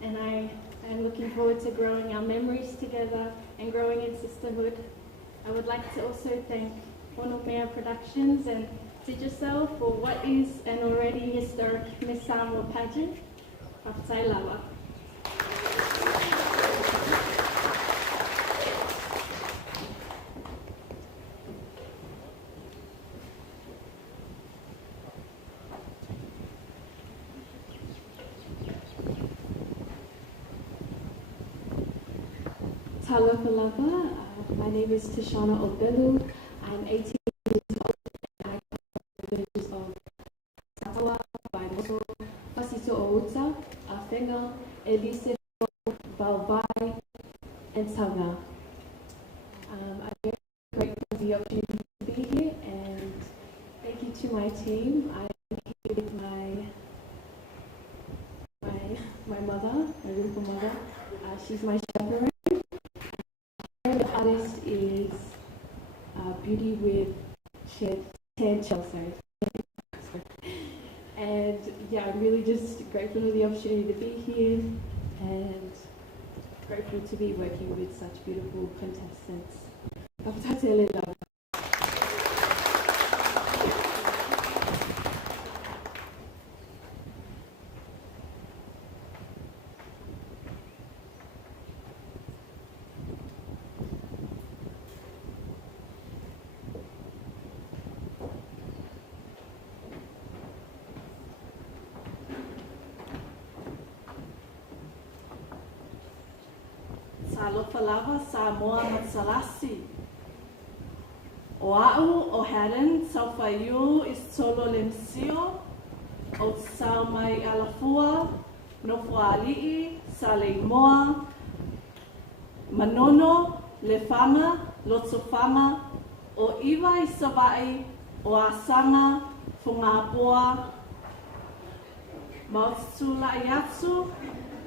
and I am looking forward to growing our memories together and growing in sisterhood. I would like to also thank Whanopea Productions and Digicel for what is an already historic Miss Samoa pageant. Whakatai lava. Talofa lava. My name is Tishana Obelu. I'm 18 years old and I come from the villages of Satawa, Baimoso, Pasito Outa, Afenga, Elise, Valvai, and Tava. I'm very grateful for the opportunity to be here, and thank you to my team. I'm here with my mother, my beautiful mother. She's my chaperone. The artist is Beauty with Tan Chelsea. And yeah, I'm really just grateful for the opportunity to be here and grateful to be working with such beautiful contestants. Talofa lava Samoa Matsalasi. O au o heren tauwhaiu is tolo lemsio o sau mai alafua no fuali'i sa le moa manono le fama loto fama o iwa I savai o asanga funga poa mautula yatsu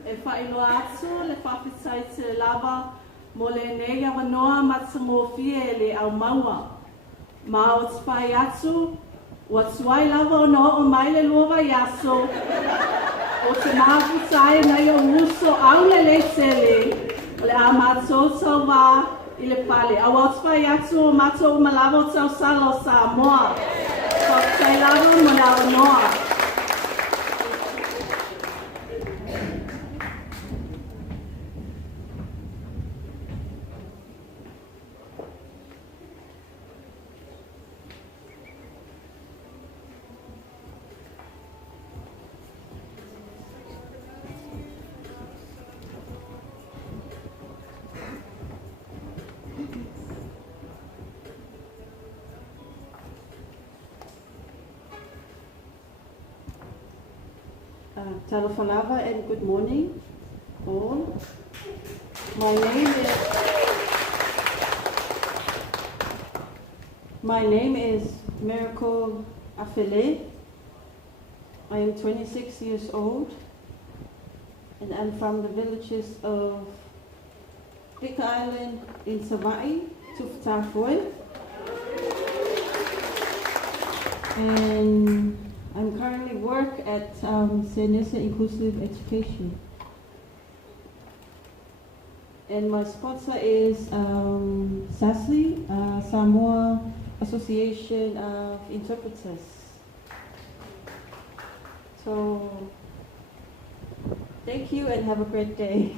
e whailoa atu le whawhitai te lava mo le nei awa noa matamofie le au maua. Ma o te whai atu, ua tuai lava o noa o mai le luova yaso, o te mawhitai nei o uso au le le tele, le a mātou wā I le pale. A o te whai atu o mātou malava o tau salo sa moa. Whawhitai lava mo le awa noa. Talafalava and good morning, all. My name is Miracle Afele. I am 26 years old and I'm from the villages of Big Island in Savai, Tuftafoy. And I'm currently work at Senesa Inclusive Education. And my sponsor is SASI, Samoa Association of Interpreters. So, thank you and have a great day.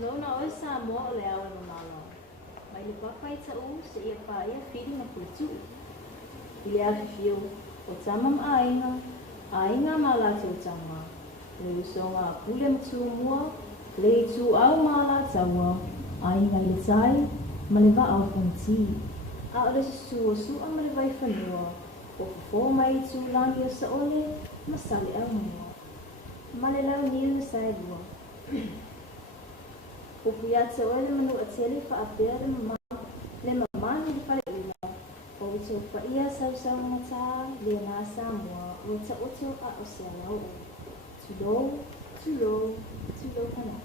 Lona o Samoa o le awa no malo. Mai le papa i tau se ia pa ia whiri na kutu. I le afi fio o tamam ainga ma la tau tama. Le usonga pule mtu mua, le tu au ma la taua, ainga le tai, ma le va au fonti. A o le su o su a ma le vai whanua, o fo mai tu langi o sa ole, ma sale au mua. Ma le lau ni le sai lua. O pia te oele manu a tele wha apea le mamani le whare ula. O uto wha ia sau ngata le ngā Samoa o ta oto a o sea lau o. Tulo kana.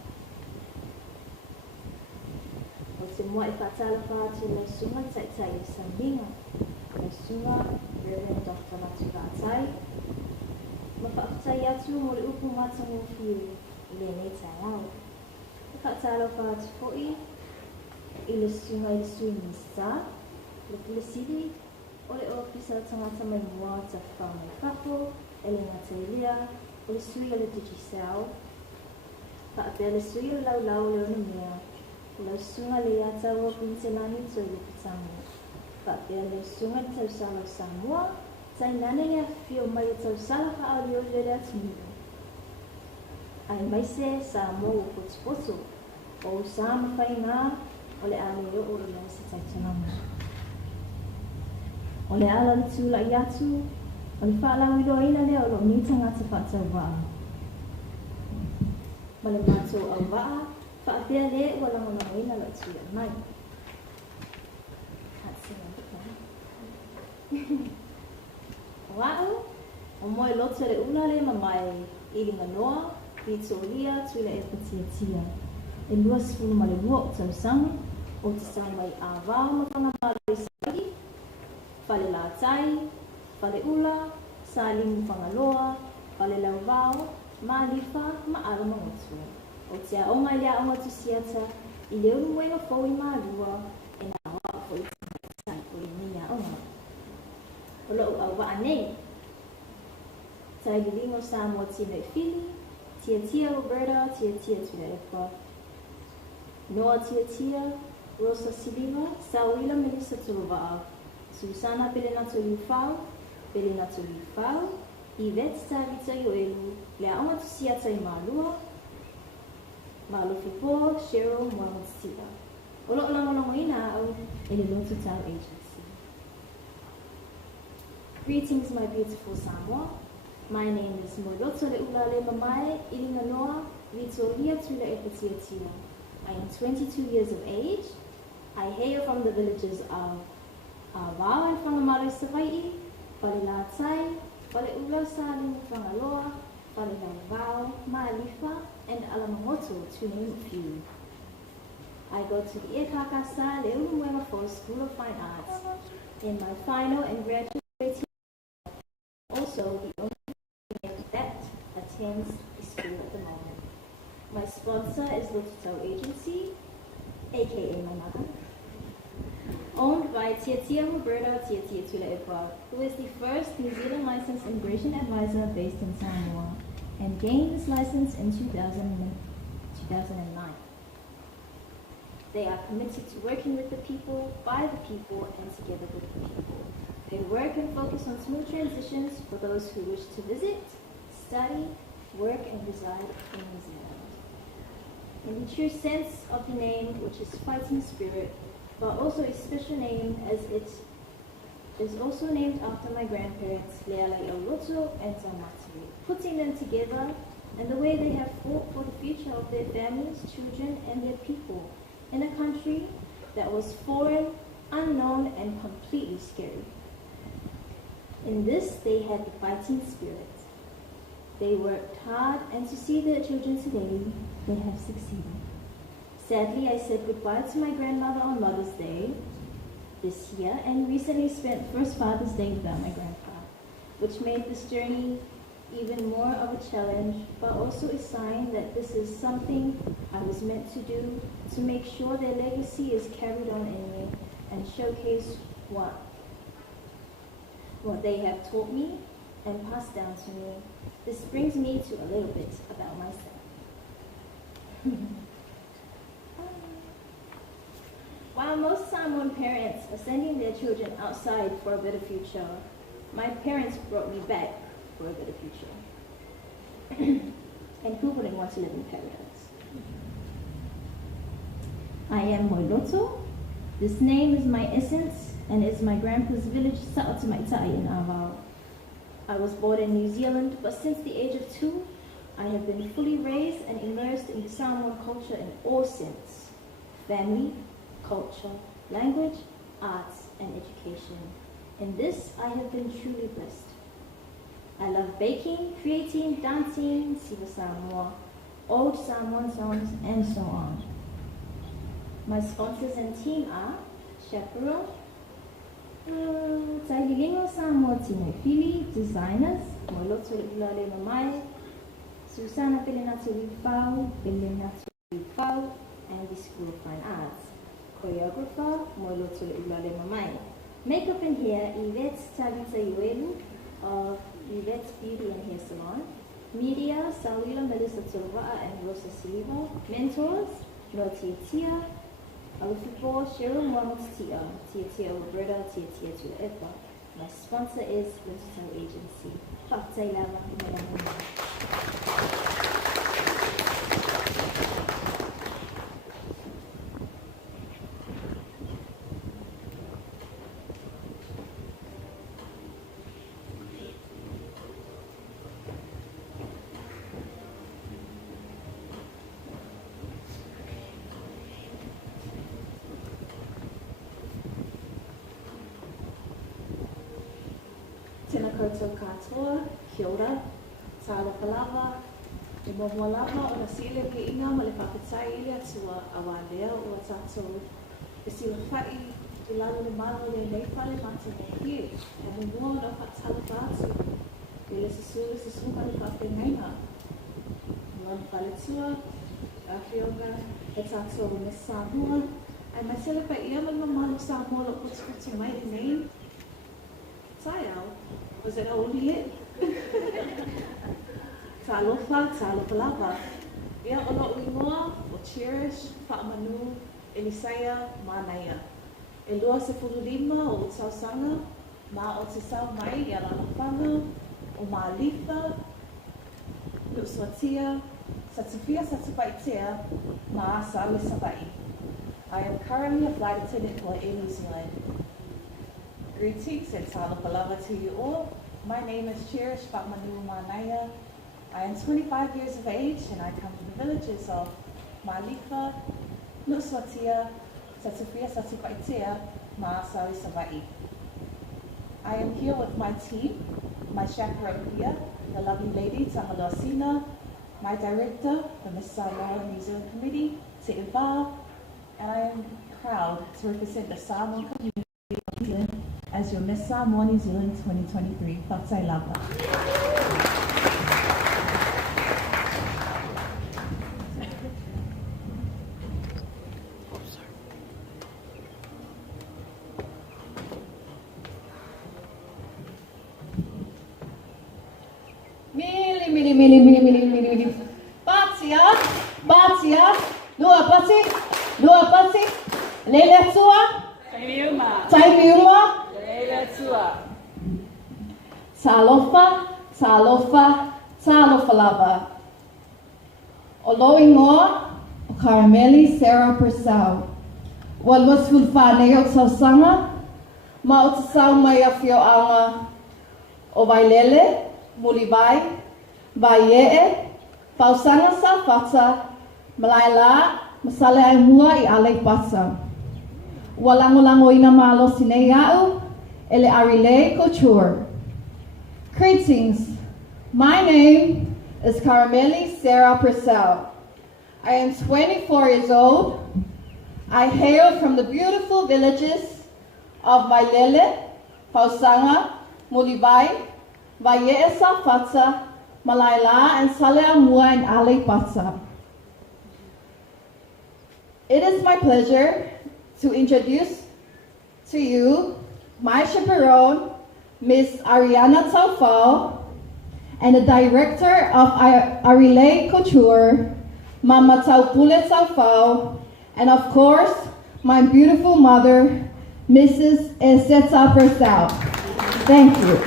O te mua i whatala whātu le sunga taitai o Saminga. Le sunga Reverend Dr. Matu Vātai. Ma whaakutai atu mo le upu matango fiu le nei tai au. Whaatalo whaatu hoi, I le sunga I le sui mista, le pulisiri, o le ofisa tangata mai mua ta whamai whako, e le ngata ilia, o le sui le digisau. Whaapea le sui le lau le ona mea, o le sunga le ata o pintelani to le pitango. Whaapea le sunga le tausala o Samoa, tai nane lea fio mai le tausala wha au le le atumigo. Ai mai se Samoa o potopoto, o sama whai ngā, o le ale o le lea se taitanama. O le ala le tūla I atu, o le whaalau I loa ina lea o lo ni tangata whaatau waa. Ma le mātou au waa, whaapea le ua langonango ina lo tūla mai. Wao, o moe loto le ula le mamai, I linga noa, Vitoria tūla e patiatia. E lua sifuru ma le lua o tausangi, o te sai mai a wao ma whangamara I sai, whale la tai, whale ula, sa limu whangaloa, whale lau wao, ma lifa, ma ala mangotu. O te aonga I lea aonga tusiata, I leo nuenga fau I ma lua, e na awa fau I tai o le nia aonga. O lo au wa anei. Tai lilingo Samoa tina I fili, tia Roberta, tia tuna epa. Noa tia, Rosa Silva, Sauila Melissa Tulovaa, Susana Pelenato Lufau, Yvette Stavita Yoelu, Leaonga Tusiata I Malua, Malofipo, Cheryl Mwanstila. Olo lango ina au Eleloto Town Agency. Greetings, my beautiful Samoa. My name is Moloto Le Ulale Mamae, Ilinga Noa, Vitoria Tula Epatiatia. I am 22 years of age. I hail from the villages of Awao and Whangamaro Savai, Palila Tai, Paleula Salim Whangaloa, Palila Vao, Maalifa, and Alamangoto, to name a few. I go to the Ekakasa Leuluwema Falls School of Fine Arts. In my final and graduating, also the only that attends the school at the moment. My sponsor is Lotto Agency, aka my mother, owned by by Tia Roberta Tia Tula who is the first New Zealand licensed immigration advisor based in Samoa and gained this license in 2009. They are committed to working with the people, by the people, and together with the people. They work and focus on smooth transitions for those who wish to visit, study, work, and reside in New Zealand. In the true sense of the name, which is fighting spirit, but also a special name as it is also named after my grandparents, Lealai Oloto and Tamatiri, putting them together and the way they have fought for the future of their families, children, and their people in a country that was foreign, unknown, and completely scary. In this, they had the fighting spirit. They worked hard, and to see their children today, they have succeeded. Sadly, I said goodbye to my grandmother on Mother's Day this year, and recently spent first Father's Day without my grandpa, which made this journey even more of a challenge, but also a sign that this is something I was meant to do to make sure their legacy is carried on in me and showcase what they have taught me and passed down to me. This brings me to a little bit about myself. While most Samoan parents are sending their children outside for a better future, my parents brought me back for a better future. And who wouldn't want to live in paradise? I am Moiloto. This name is my essence and is my grandpa's village, Sa'otamaitai in Avao. I was born in New Zealand, but since the age of 2, I have been fully raised and immersed in Samoan culture in all sense: family, culture, language, arts, and education. In this, I have been truly blessed. I love baking, creating, dancing, Siva Samoa, old Samoan songs, and so on. My sponsors and team are Chaperone, Tahilingo Samoa Tinefili, designers, Moloto Ilale Mamai, Susana Pelinatu Wifau, Pelinatu Wifau, and the School of Fine Arts. Choreographer, Moloto Ilale Mamai. Makeup and hair, Yvette Tabita Iwelu of Yvette's Beauty and Hair Salon. Media, Sawila Melissa Tulva'a and Rosa Silva. Mentors, Loti Tia, Alufipo, Cheryl Mohamed Tia Roberta, Tia Tula. My sponsor is Lifestyle Agency. Faktailava Melamuna. Tēnā koutou katoa, kia ora, tāla palava, e momoalava o na sile ke inga ma le whakatai ili atua a wā lea o a tātou e sila whai i lalo le malo le nei whale mate me hie, e momoa o na whakatala wātu, e le sasu ma le whawhengaina. Mua na whale tua, a whionga, e tātou me Samoa, ai mai sele pa ia ma malo Samoa lo putu mai nei, tai au. Was it only it? Talofa, talopalava. Ia ono uingoa, o cherish, whaamanu, elisaya, manaya. E lua se fululima o utausanga, ma o te sau mai i alalafanga, o maalifa, lusuatia, satufia satupaitea, ma asawi sabai. I am currently a flight attendant for Air New Zealand. Greetings and talopalava to you all. My name is Cherish Whaamanu Manaya. I am 25 years of age and I come from the villages of Malifa, Luswatia, Satufia Satupaitea, Maasawi Savai. I am here with my team, my chaperone here, the lovely lady Tamalosina, my director, the Miss Samoa New Zealand Committee, Te Iwa, and I am proud to represent the Samoan community of New Zealand as your Miss Samoa New Zealand 2023. Whatai lava. mili. Batia, lua pati, lele tua, taibiuma, lele tua. Talofa lava. Olo ingoa, o Carameli Sarah Purcell. Wal was fulfane o sausanga, ma o tasau mai a fio anga o vailele, mulibai, vaiee, pausanga sa fata, malaila, masale ai mua I alei pata. Walango ina malo sine iau, ele arile couture. Greetings. My name is Carameli Sarah Purcell. I am 24 years old. I hail from the beautiful villages of Vailele, Pausanga, Mulibai, Vaiee Safata, Malaila, and Saleamua in Ale Pata. It is my pleasure to introduce to you my chaperone, Miss Ariana Taufau, and the director of Arile Couture, Mama Taupule Taufau, and of course, my beautiful mother, Mrs. Eseta Purcell. Thank you.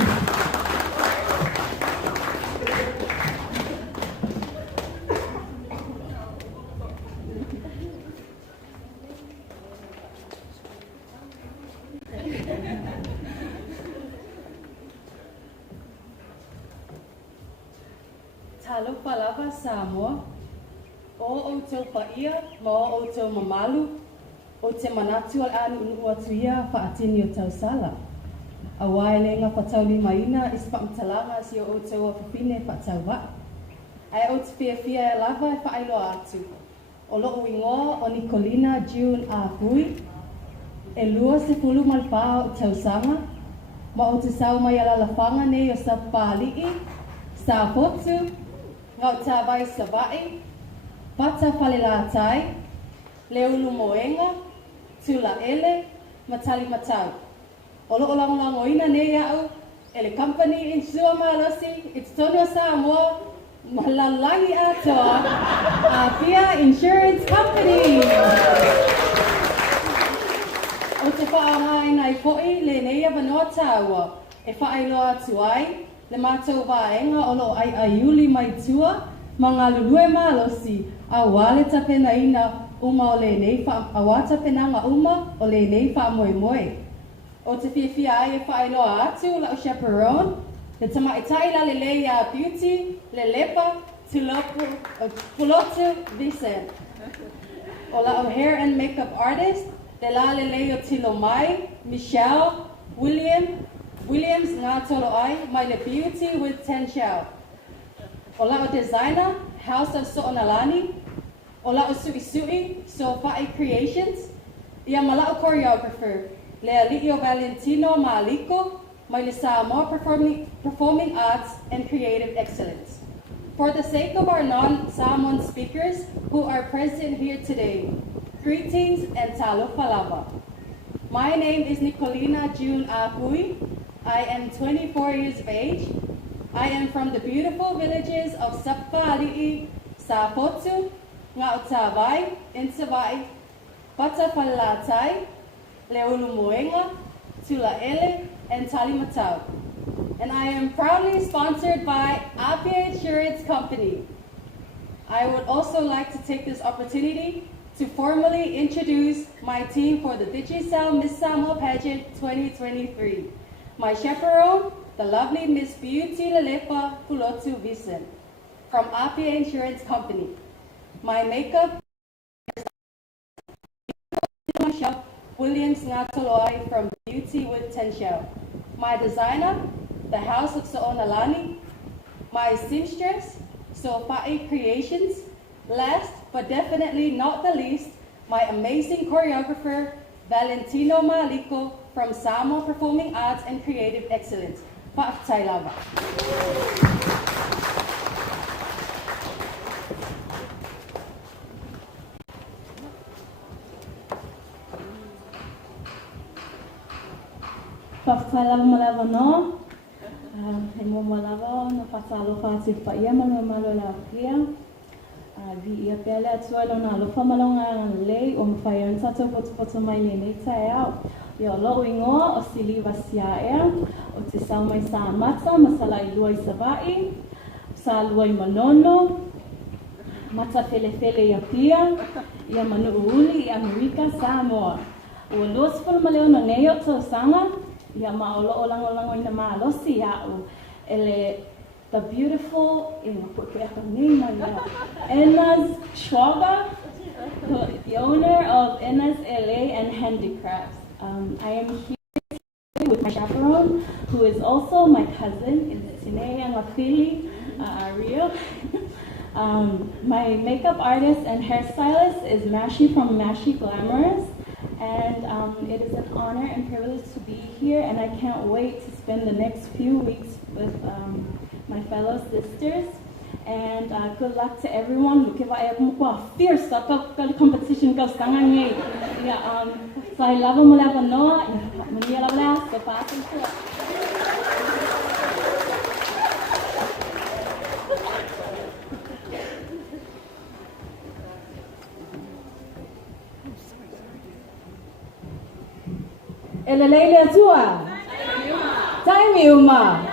Talofa lava Samoa, o tau paia, ma o tau mamalu, o te manatu al anu unu atuia whaatini o tau sala. A waele ngā whatau lima ina is whaamtalanga si o tau a whipine whatau wa. Ai o te whia e lava e whaailoa atu. O loo ingoa o Nicolina June a hui, e lua se pulu malpaa o tau sanga, ma o te sau mai ala lafanga nei o sa pāli'i, sa fotu, ngau tā vai sa vai, pata whale la tai, leulu moenga, tula ele, matali matau. O loo langolango ina nei au, ele company in sua malosi, it's tono Samoa, malalagi atoa, a Pia Insurance Company. O te whaanga ina I poi, le neia vanoa tāua, e whaailoa atu ai, le mātou vaenga o lo ai aiuli mai tua, ma ngā lulue malosi, a wale tapena ina uma o le nei a wata penanga uma o le nei wha moe moe. O te whiawhia ai e whaailoa atu la o chaperone, le tamaitai la le leia beauty, le lepa, pulotu visen. O la o hair and makeup artist, le la le leo tilo mai, Michelle, Williams ngā tolo ai, mai le beauty with 10 shell. O la o designer, House of So'onalani. O la o Sui, So'ofa'i Creations. Ia ma la o choreographer, le Alio Valentino Maliko, mai le Samoa Performing Arts and Creative Excellence. For the sake of our non-Samoan speakers who are present here today, greetings and talofa lava. My name is Nicolina June Ahui. I am 24 years of age. I am from the beautiful villages of Sapali'i, Sapotu, Ngautawai, Insawai, Patapalatai, Leulumuenga, Tulaele, and Talimatau. And I am proudly sponsored by Apia Insurance Company. I would also like to take this opportunity to formally introduce my team for the Digicel Miss Samoa Pageant 2023. My chaperone, the lovely Miss Beauty Lelepa Pulotu Visen from Apia Insurance Company. My makeup, Williams Ngatoloi from Beauty with 10 Shell. My designer, the House of So'onalani. My seamstress, So'ofa'i Creations. Last but definitely not the least, my amazing choreographer, Valentino Maliko from Samoa Performing Arts and Creative Excellence. Pa'atai lava. Pa'atai lava malava no. He mua lava na whatalo whātu pa ia malo la kia. Vi ia pele atua lona alofa malonga lei o mawhai an tato poto mai le nei tae au. Ia o loo ingoa o sili wasia ea o te sau mai sa mata masala i lua i savai. Sa lua i manono. Mata fele ia pia. Ia manu uli i Amerika Samoa. Ua lua sifuru maleo na nei o tau sanga. Ia ma o loo lango ina maa losi au. Ele the beautiful, Enna's Schwager, the owner of Enna's LA and Handicrafts. I am here with my chaperone, who is also my cousin, is Sinea Ngafili Ario. My makeup artist and hairstylist is Mashi from Mashi Glamorous. And it is an honor and privilege to be here, and I can't wait to spend the next few weeks with my fellow sisters. And good luck to everyone. Look at my fierce competition goes tangangi. Yeah, so I love them all noa. Mania love last. So pass and through. Elelele atua. Taimi uma.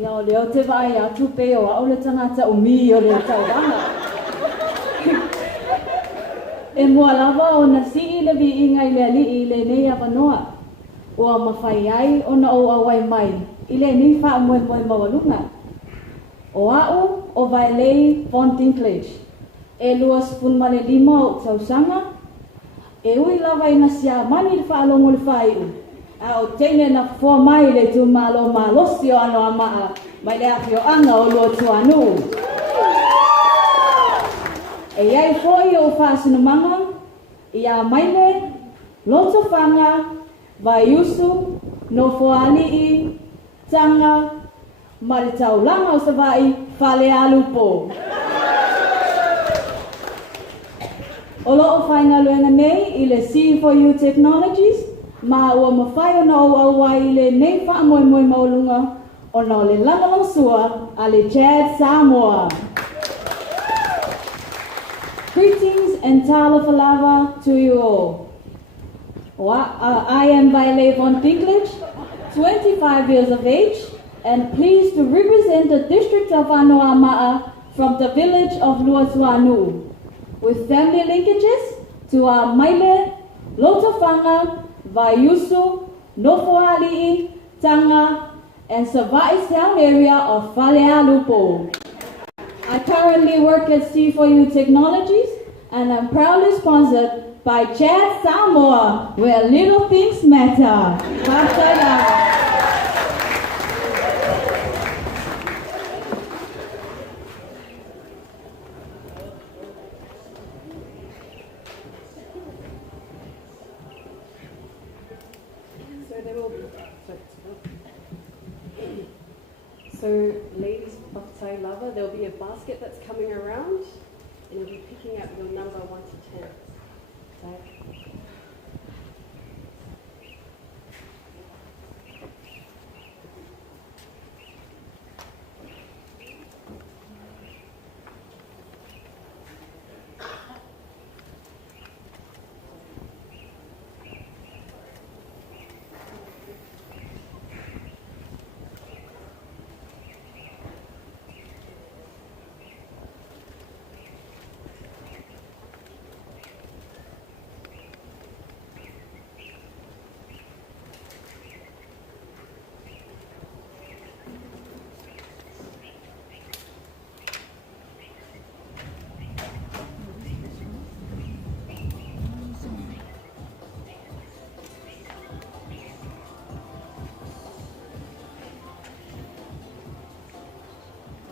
Ia leo te vai atu pe o au le tangata o mi o le tauanga. E mua lava o na si le vi inga i le ali i le nei avanoa. O a mawhai ai o na o awai mai. I le ni wha moe mawalunga. O au o vai lei font English. E lua spun male lima o tausanga. E ui lava i na sia mani le whaalongo le whaiu. A o teine na fua mai le tu malo malosi o ano a maa. Mai le afi o anga o lua tu anu. E iai foi o whaasinu manga. I a maile, loto whanga, vai usu, no foali i, tanga, mare tau langa o savai, whale alupo. O loo whainga luenga nei i le C4U Technologies, ma ua mawhai o na o awai i le nei wha moe maulunga o na o le langalong sua a le Chad Samoa. Greetings and talafalava to you all. I am Vaile von Dinklage, 25 years of age, and pleased to represent the district of Anoamaa from the village of Luatuanu. With family linkages to our Maile, Lotofanga, Vaiusu, Nofoali'i, Tanga, and Savai's town area of Falealupo. I currently work at C4U Technologies, and I'm proudly sponsored by Chad Samoa, where little things matter. So, ladies of Tai Lava, there'll be a basket that's coming around, and you'll be picking up your number 1 to 10. Okay?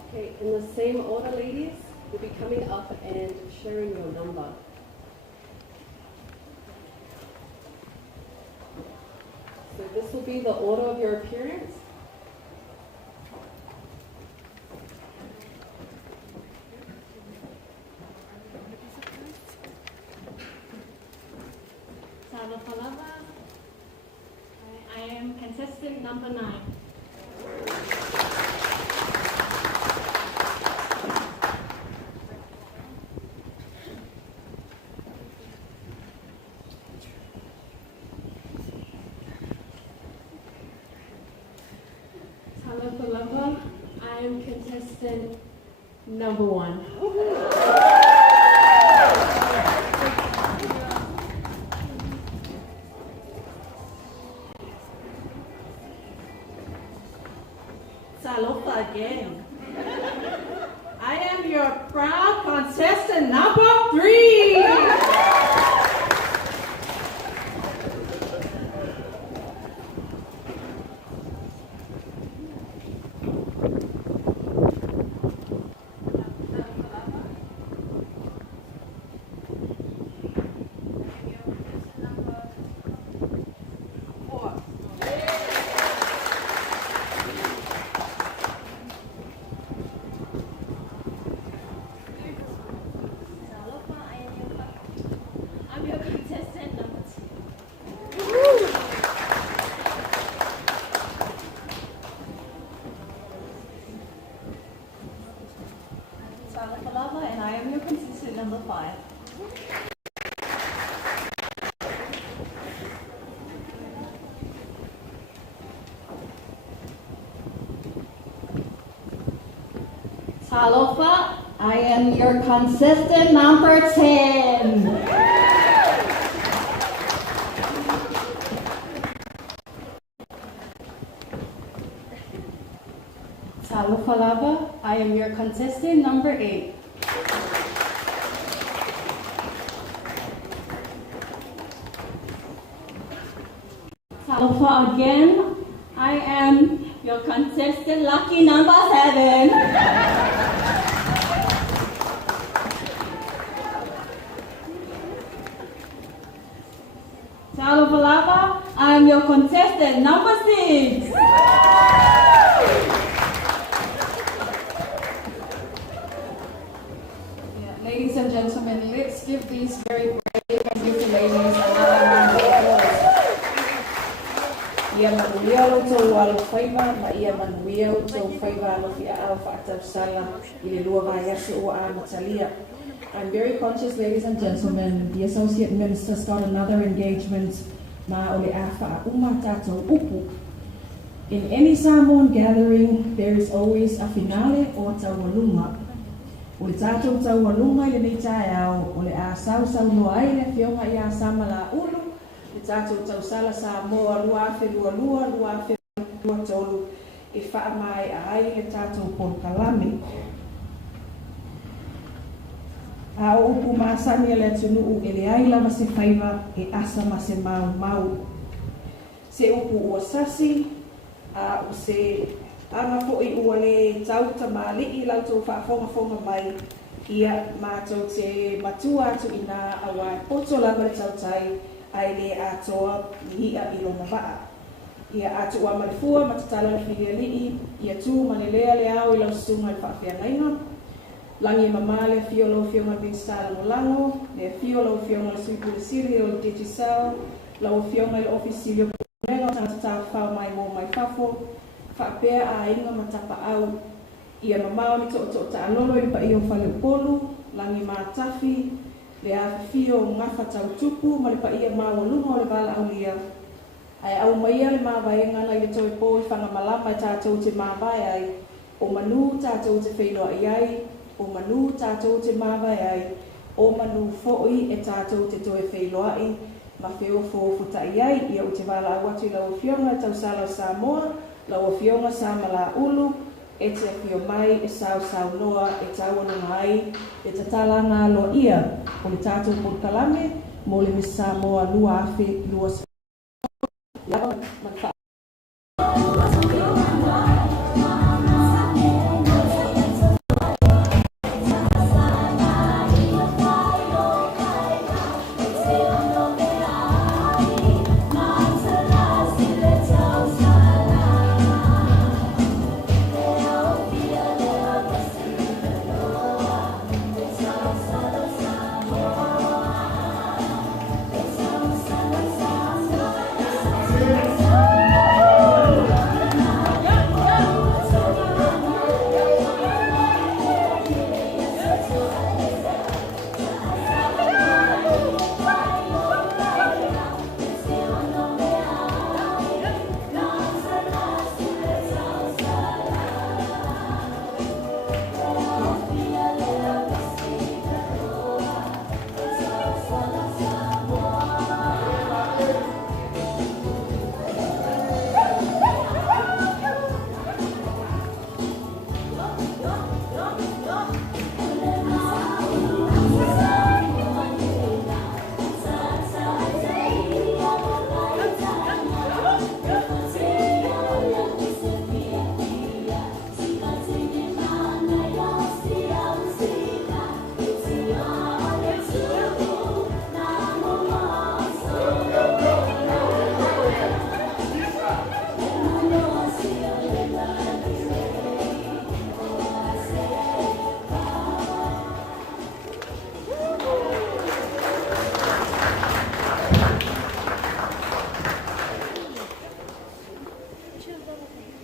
Okay, in the same order, ladies, you'll be coming up and sharing your number. So this will be the order of your appearance. I am contestant number 9. Talofa lava. I am contestant number 1. Talofa again. I am your proud contestant number 3. I'm your contestant number 2. Salafalava, and I am your contestant number 5. Talofa, I am your contestant number 10. Talofalava, I am your contestant number 8. Talofa again, I am your contestant lucky number 7. Talofalava, I am your contestant number 6. Ladies and gentlemen, let's give these very brave and beautiful ladies another round of applause. Ia manuia o tau alo whaiva, ma ia manuia o tau whaiva alo fia au whaatau sala I le lua vai asu o a matalia. I'm very conscious, ladies and gentlemen, the Associate Minister's got another engagement ma o le a wha tātou upu. In any Samoan gathering, there is always a finale o tau walunga. O le tātou tau walunga I le nei tae au, o le a sau no ai le whionga I a samala ulu, le tātou tau sala Samoa lua afe lua afe lua tolu, e wha mai a ai le tātou pon kalame. A o upu maasani le tunu e le ai lava se whaiva e asa ma se mau. Se upu ua sasi, a o se anga fo'i ua le tauta mali'i lau tau whaafonga mai ia mātou te matua atu I nā awa poto lava le tautai ai le atoa ni hia I lona waa. Ia atu ua malifua matatala le whilia li'i, ia tū manelea le au I lau sunga le whaafia Langi mama le fiolo fionga Vinstala Molango, le fiolo fionga le Suipu le Siri o le Digisao, lau fionga le Ofisilio Pumega, tata whao mai mo mai fafo, whaapea a inga matapa au, ia mama o ni to ta alolo I pa I o whale upolu, langi mātafi, le a fio ngafa tau tupu, ma le pa ia maa walunga o le bala au lia. Ai au maia le maa vaenga na I le toi po I whanga malama I tātou te maa vai ai, o manu tātou te whailoa iai, o manu tātou te mawai ai, o manu fo'i e tātou te toe whailoai, ma whio futa iai, ia o te wala awatu I lau whionga tau sala o Samoa, lau whionga Samala ulu, e te whio mai e sau noa, e tauana ai, e te talanga lo ia, o le tātou purkalame, mo le Miss Samoa lua afe, lua sa. Lava, matfa.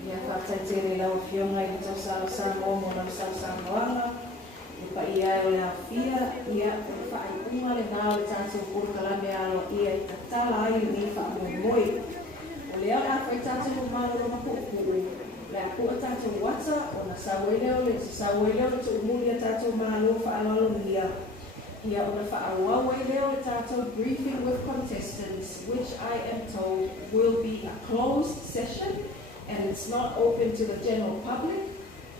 Ia whakataitere lau whionga i tau Samoa mo lau Samoanga. Pa ia o le awhia, ia o whai unga le ngā o le tātou kuru kalame alo ia i tatala ai ni wha moi moi. O leo e awhai tātou malo roma ku'u. Le a kua tātou wata o na saweleo le tu umuri a tātou malo wha alalo nia. Ia o le wha awawe leo le tātou briefing with contestants, which I am told will be a closed session and it's not open to the general public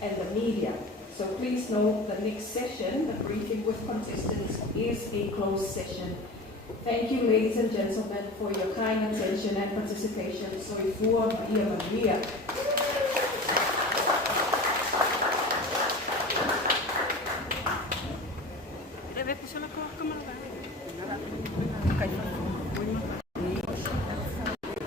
and the media. So please note the next session, the briefing with contestants, is a closed session. Thank you, ladies and gentlemen, for your kind attention and participation. Soy Fua Maria.